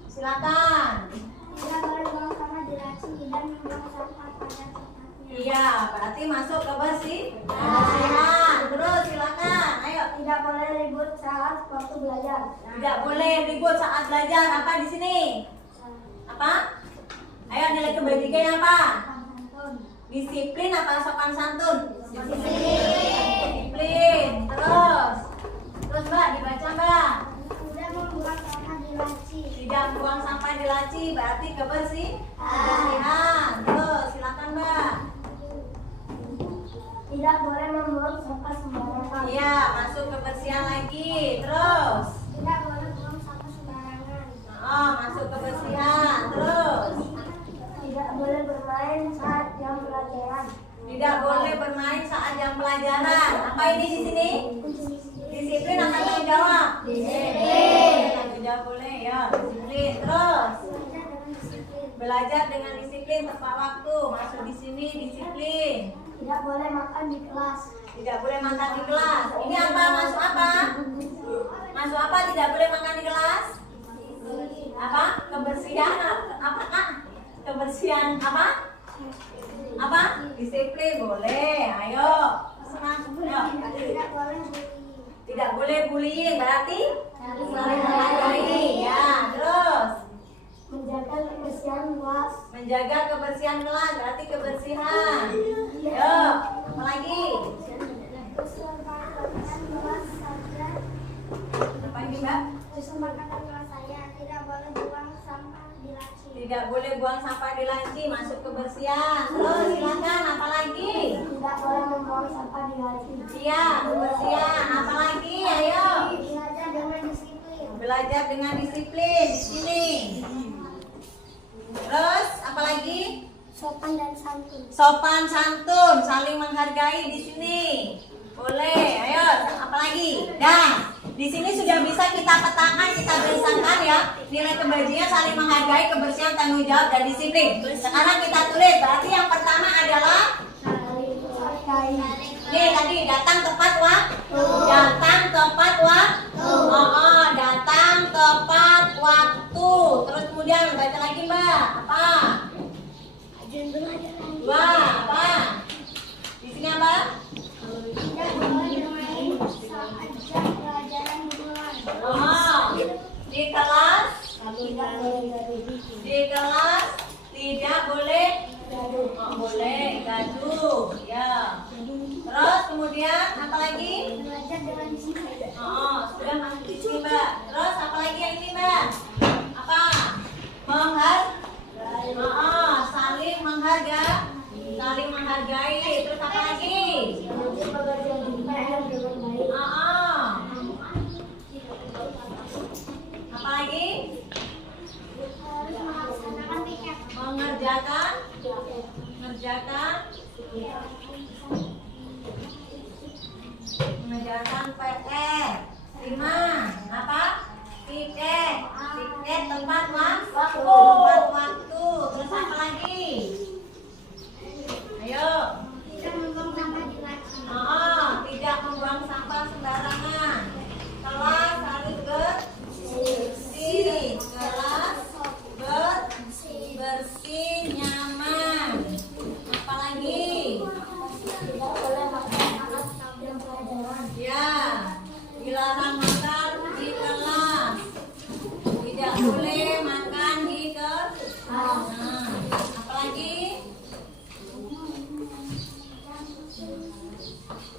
silakan. Tidak boleh buang sampah di laci dan membuang sampah pada tempatnya. Iya, berarti masuk kebersihan. Terus silakan. Ayo. Tidak boleh ribut saat waktu belajar. Tidak boleh ribut saat belajar. Apa di sini? Apa? Ayo nilai kebajikannya apa? Disiplin apa sopan santun? Disiplin. Terus Mbak dibaca Mbak. Tidak membuang sampah di laci. Tidak buang sampah di laci berarti kebersihan. Terus silakan Mbak. Tidak boleh membuang sampah sembarangan. Iya, masuk kebersihan lagi. Terus Tidak boleh buang sampah sembarangan. masuk kebersihan. Terus Tidak boleh bermain saat jam pelajaran. tidak boleh bermain saat jam pelajaran. Apa ini di sini? Disiplin apa tanggung jawab? Disiplin. Tanggung jawab boleh ya. Disiplin. Terus belajar dengan disiplin tepat waktu. Masuk di sini disiplin. Tidak boleh makan di kelas. Tidak boleh makan di kelas. Ini apa? Masuk apa? Masuk apa? Tidak boleh makan di kelas? Apa? Kebersihan. Apa Kak? Kebersihan apa? Apa? Disiplin boleh. Ayo. Senang. Ayo. Tidak boleh Tidak boleh bullying berarti saling menghargai. Ya. Terus menjaga kebersihan kelas. menjaga kebersihan kelas berarti kebersihan. Yo. Apa lagi? Kebersihan kelas saja. Apa ini Mbak? Kesempatan kelas saya tidak boleh buang sampah di laci. Tidak boleh buang sampah di laci, masuk kebersihan. Terus silakan apa lagi? Tidak boleh membuang sampah di laci. Iya, kebersihan. Apa lagi? Ayo. Belajar dengan disiplin. Belajar dengan disiplin di sini. Terus apa lagi? Sopan dan santun. Sopan santun, saling menghargai di sini. Boleh. Ayo, apa lagi? Dah. Di sini sudah bisa kita petakan, kita tuliskan ya. Nilai kebajikan saling menghargai, kebersihan, tanggung jawab dan disiplin. Sekarang kita tulis. Berarti yang pertama adalah nih tadi datang tepat waktu. Datang tepat waktu. Datang tepat waktu. Terus kemudian baca lagi Mbak. Apa? Dua. Apa? Di sini apa? Tidak boleh bermain saat jam pelajaran dimulai. Di kelas. Tidak boleh gaduh. Di kelas tidak boleh. Boleh gaduh. Ya. Terus kemudian apa lagi? Belajar dengan disiplin. Sudah masuk di sini Mbak. Terus apa lagi yang ini Mbak? Apa? Saling menghargai. Saling menghargai. Terus apa lagi? Bekerja di PR dengan baik. Apa lagi? Harus melaksanakan piket. Mengerjakan PR. 5. Apa? Tiket tempat waktu. Terus apa lagi? Ayo. Tidak membuang sampah di laci. Tidak membuang sampah sembarangan. Kelas harus bersih. Kelas bersih, nyaman. Apa lagi? Tidak boleh makan saat jam pelajaran. Ya, dilarang makan di kelas. Tidak boleh makan di kelas. Apa lagi?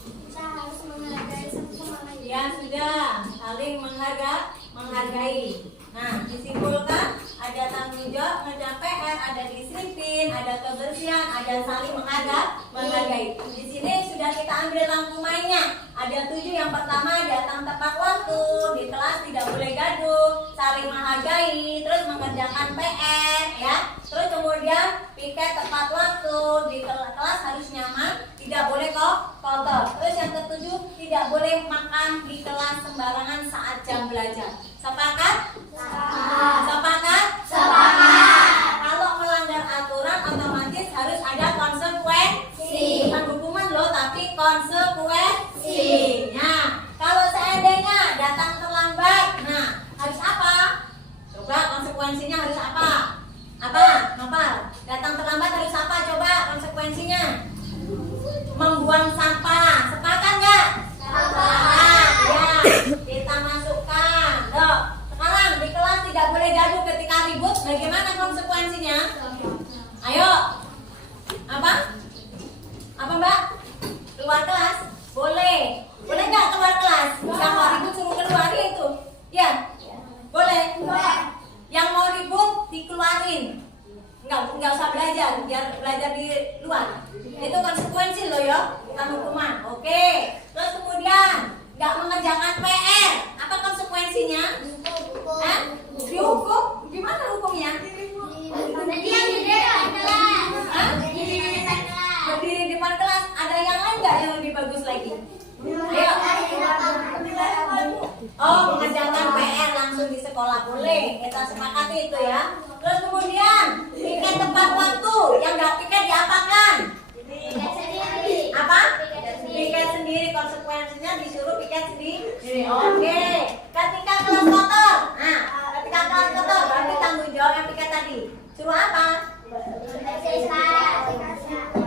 Kita harus menghargai satu sama lain. Ya sudah, saling menghargai. Nah, disimpulkan ada tanggung jawab, mengerjakan PR, ada disiplin, ada kebersihan, ada saling menghargai. Di sini sudah kita ambil rangkumannya. Ada 7. Yang pertama datang tepat waktu, di kelas tidak boleh gaduh, saling menghargai, terus mengerjakan PR, ya. Terus kemudian piket tepat waktu, di kelas harus nyaman, tidak boleh kotor. Terus yang ke-7 tidak boleh makan di kelas sembarangan saat jam belajar. Sepakat? Sepakat? Kalau melanggar aturan otomatis harus ada konsekuensi. Bukan hukuman loh, tapi konsekuensi. Nah, kalau seandainya datang terlambat, nah harus apa? Coba konsekuensinya harus apa? Apa? Datang terlambat harus apa? Coba konsekuensinya. Membuang sampah. Sepakat nggak? Sepakat. Ya, kita masukkan. Dok, sekarang belajar, biar belajar di luar. Itu konsekuensi loh ya, bukan hukuman. Oke. Terus kemudian nggak mengerjakan PR, apa konsekuensinya? Hah? Dihukum? Gimana hukumnya? Hah? Berdiri di depan kelas. Ada yang lain nggak yang lebih bagus lagi? Ayo. Oh, mengerjakan PR langsung di sekolah boleh. Kita sepakati itu ya. Terus kemudian piket tepat waktu. Yang nggak piket diapakan? Apa? Piket sendiri. Konsekuensinya disuruh piket sendiri. Oke. Ketika kelas kotor. Nah, ketika kelas kotor berarti tanggung jawab yang piket tadi. Suruh apa?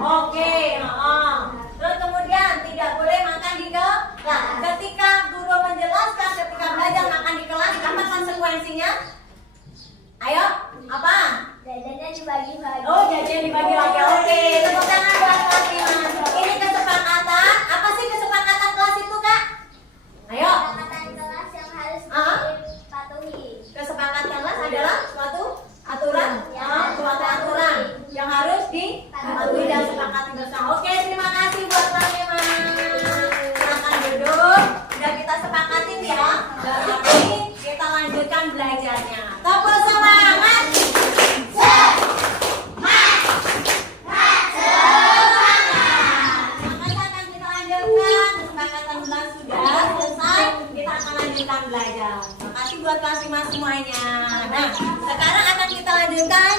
Oke. Terus kemudian tidak boleh makan di kelas. Ketika guru menjelaskan ketika belajar makan di kelas, apa konsekuensinya? Ayo, apa? Jajannya dibagi-bagi. Oh, jajan dibagi lagi. Oke, tepuk tangan buat kelas 5. Ini kesepakatan. Apa sih kesepakatan kelas itu, Kak? Ayo. Kesepakatan kelas yang harus Ah? dipatuhi. Kesepakatan kelas adalah suatu aturan, suatu aturan yang harus dipatuhi dan sepakati bersama. Oke, terima kasih buat kelas 5. Silakan duduk. Sudah kita sepakatin ya. Dan ini kita lanjutkan belajarnya. Tepuk semangat. Kita akan lanjutkan belajar. Terima kasih buat kelas 5 semuanya. Nah, sekarang akan kita lanjutkan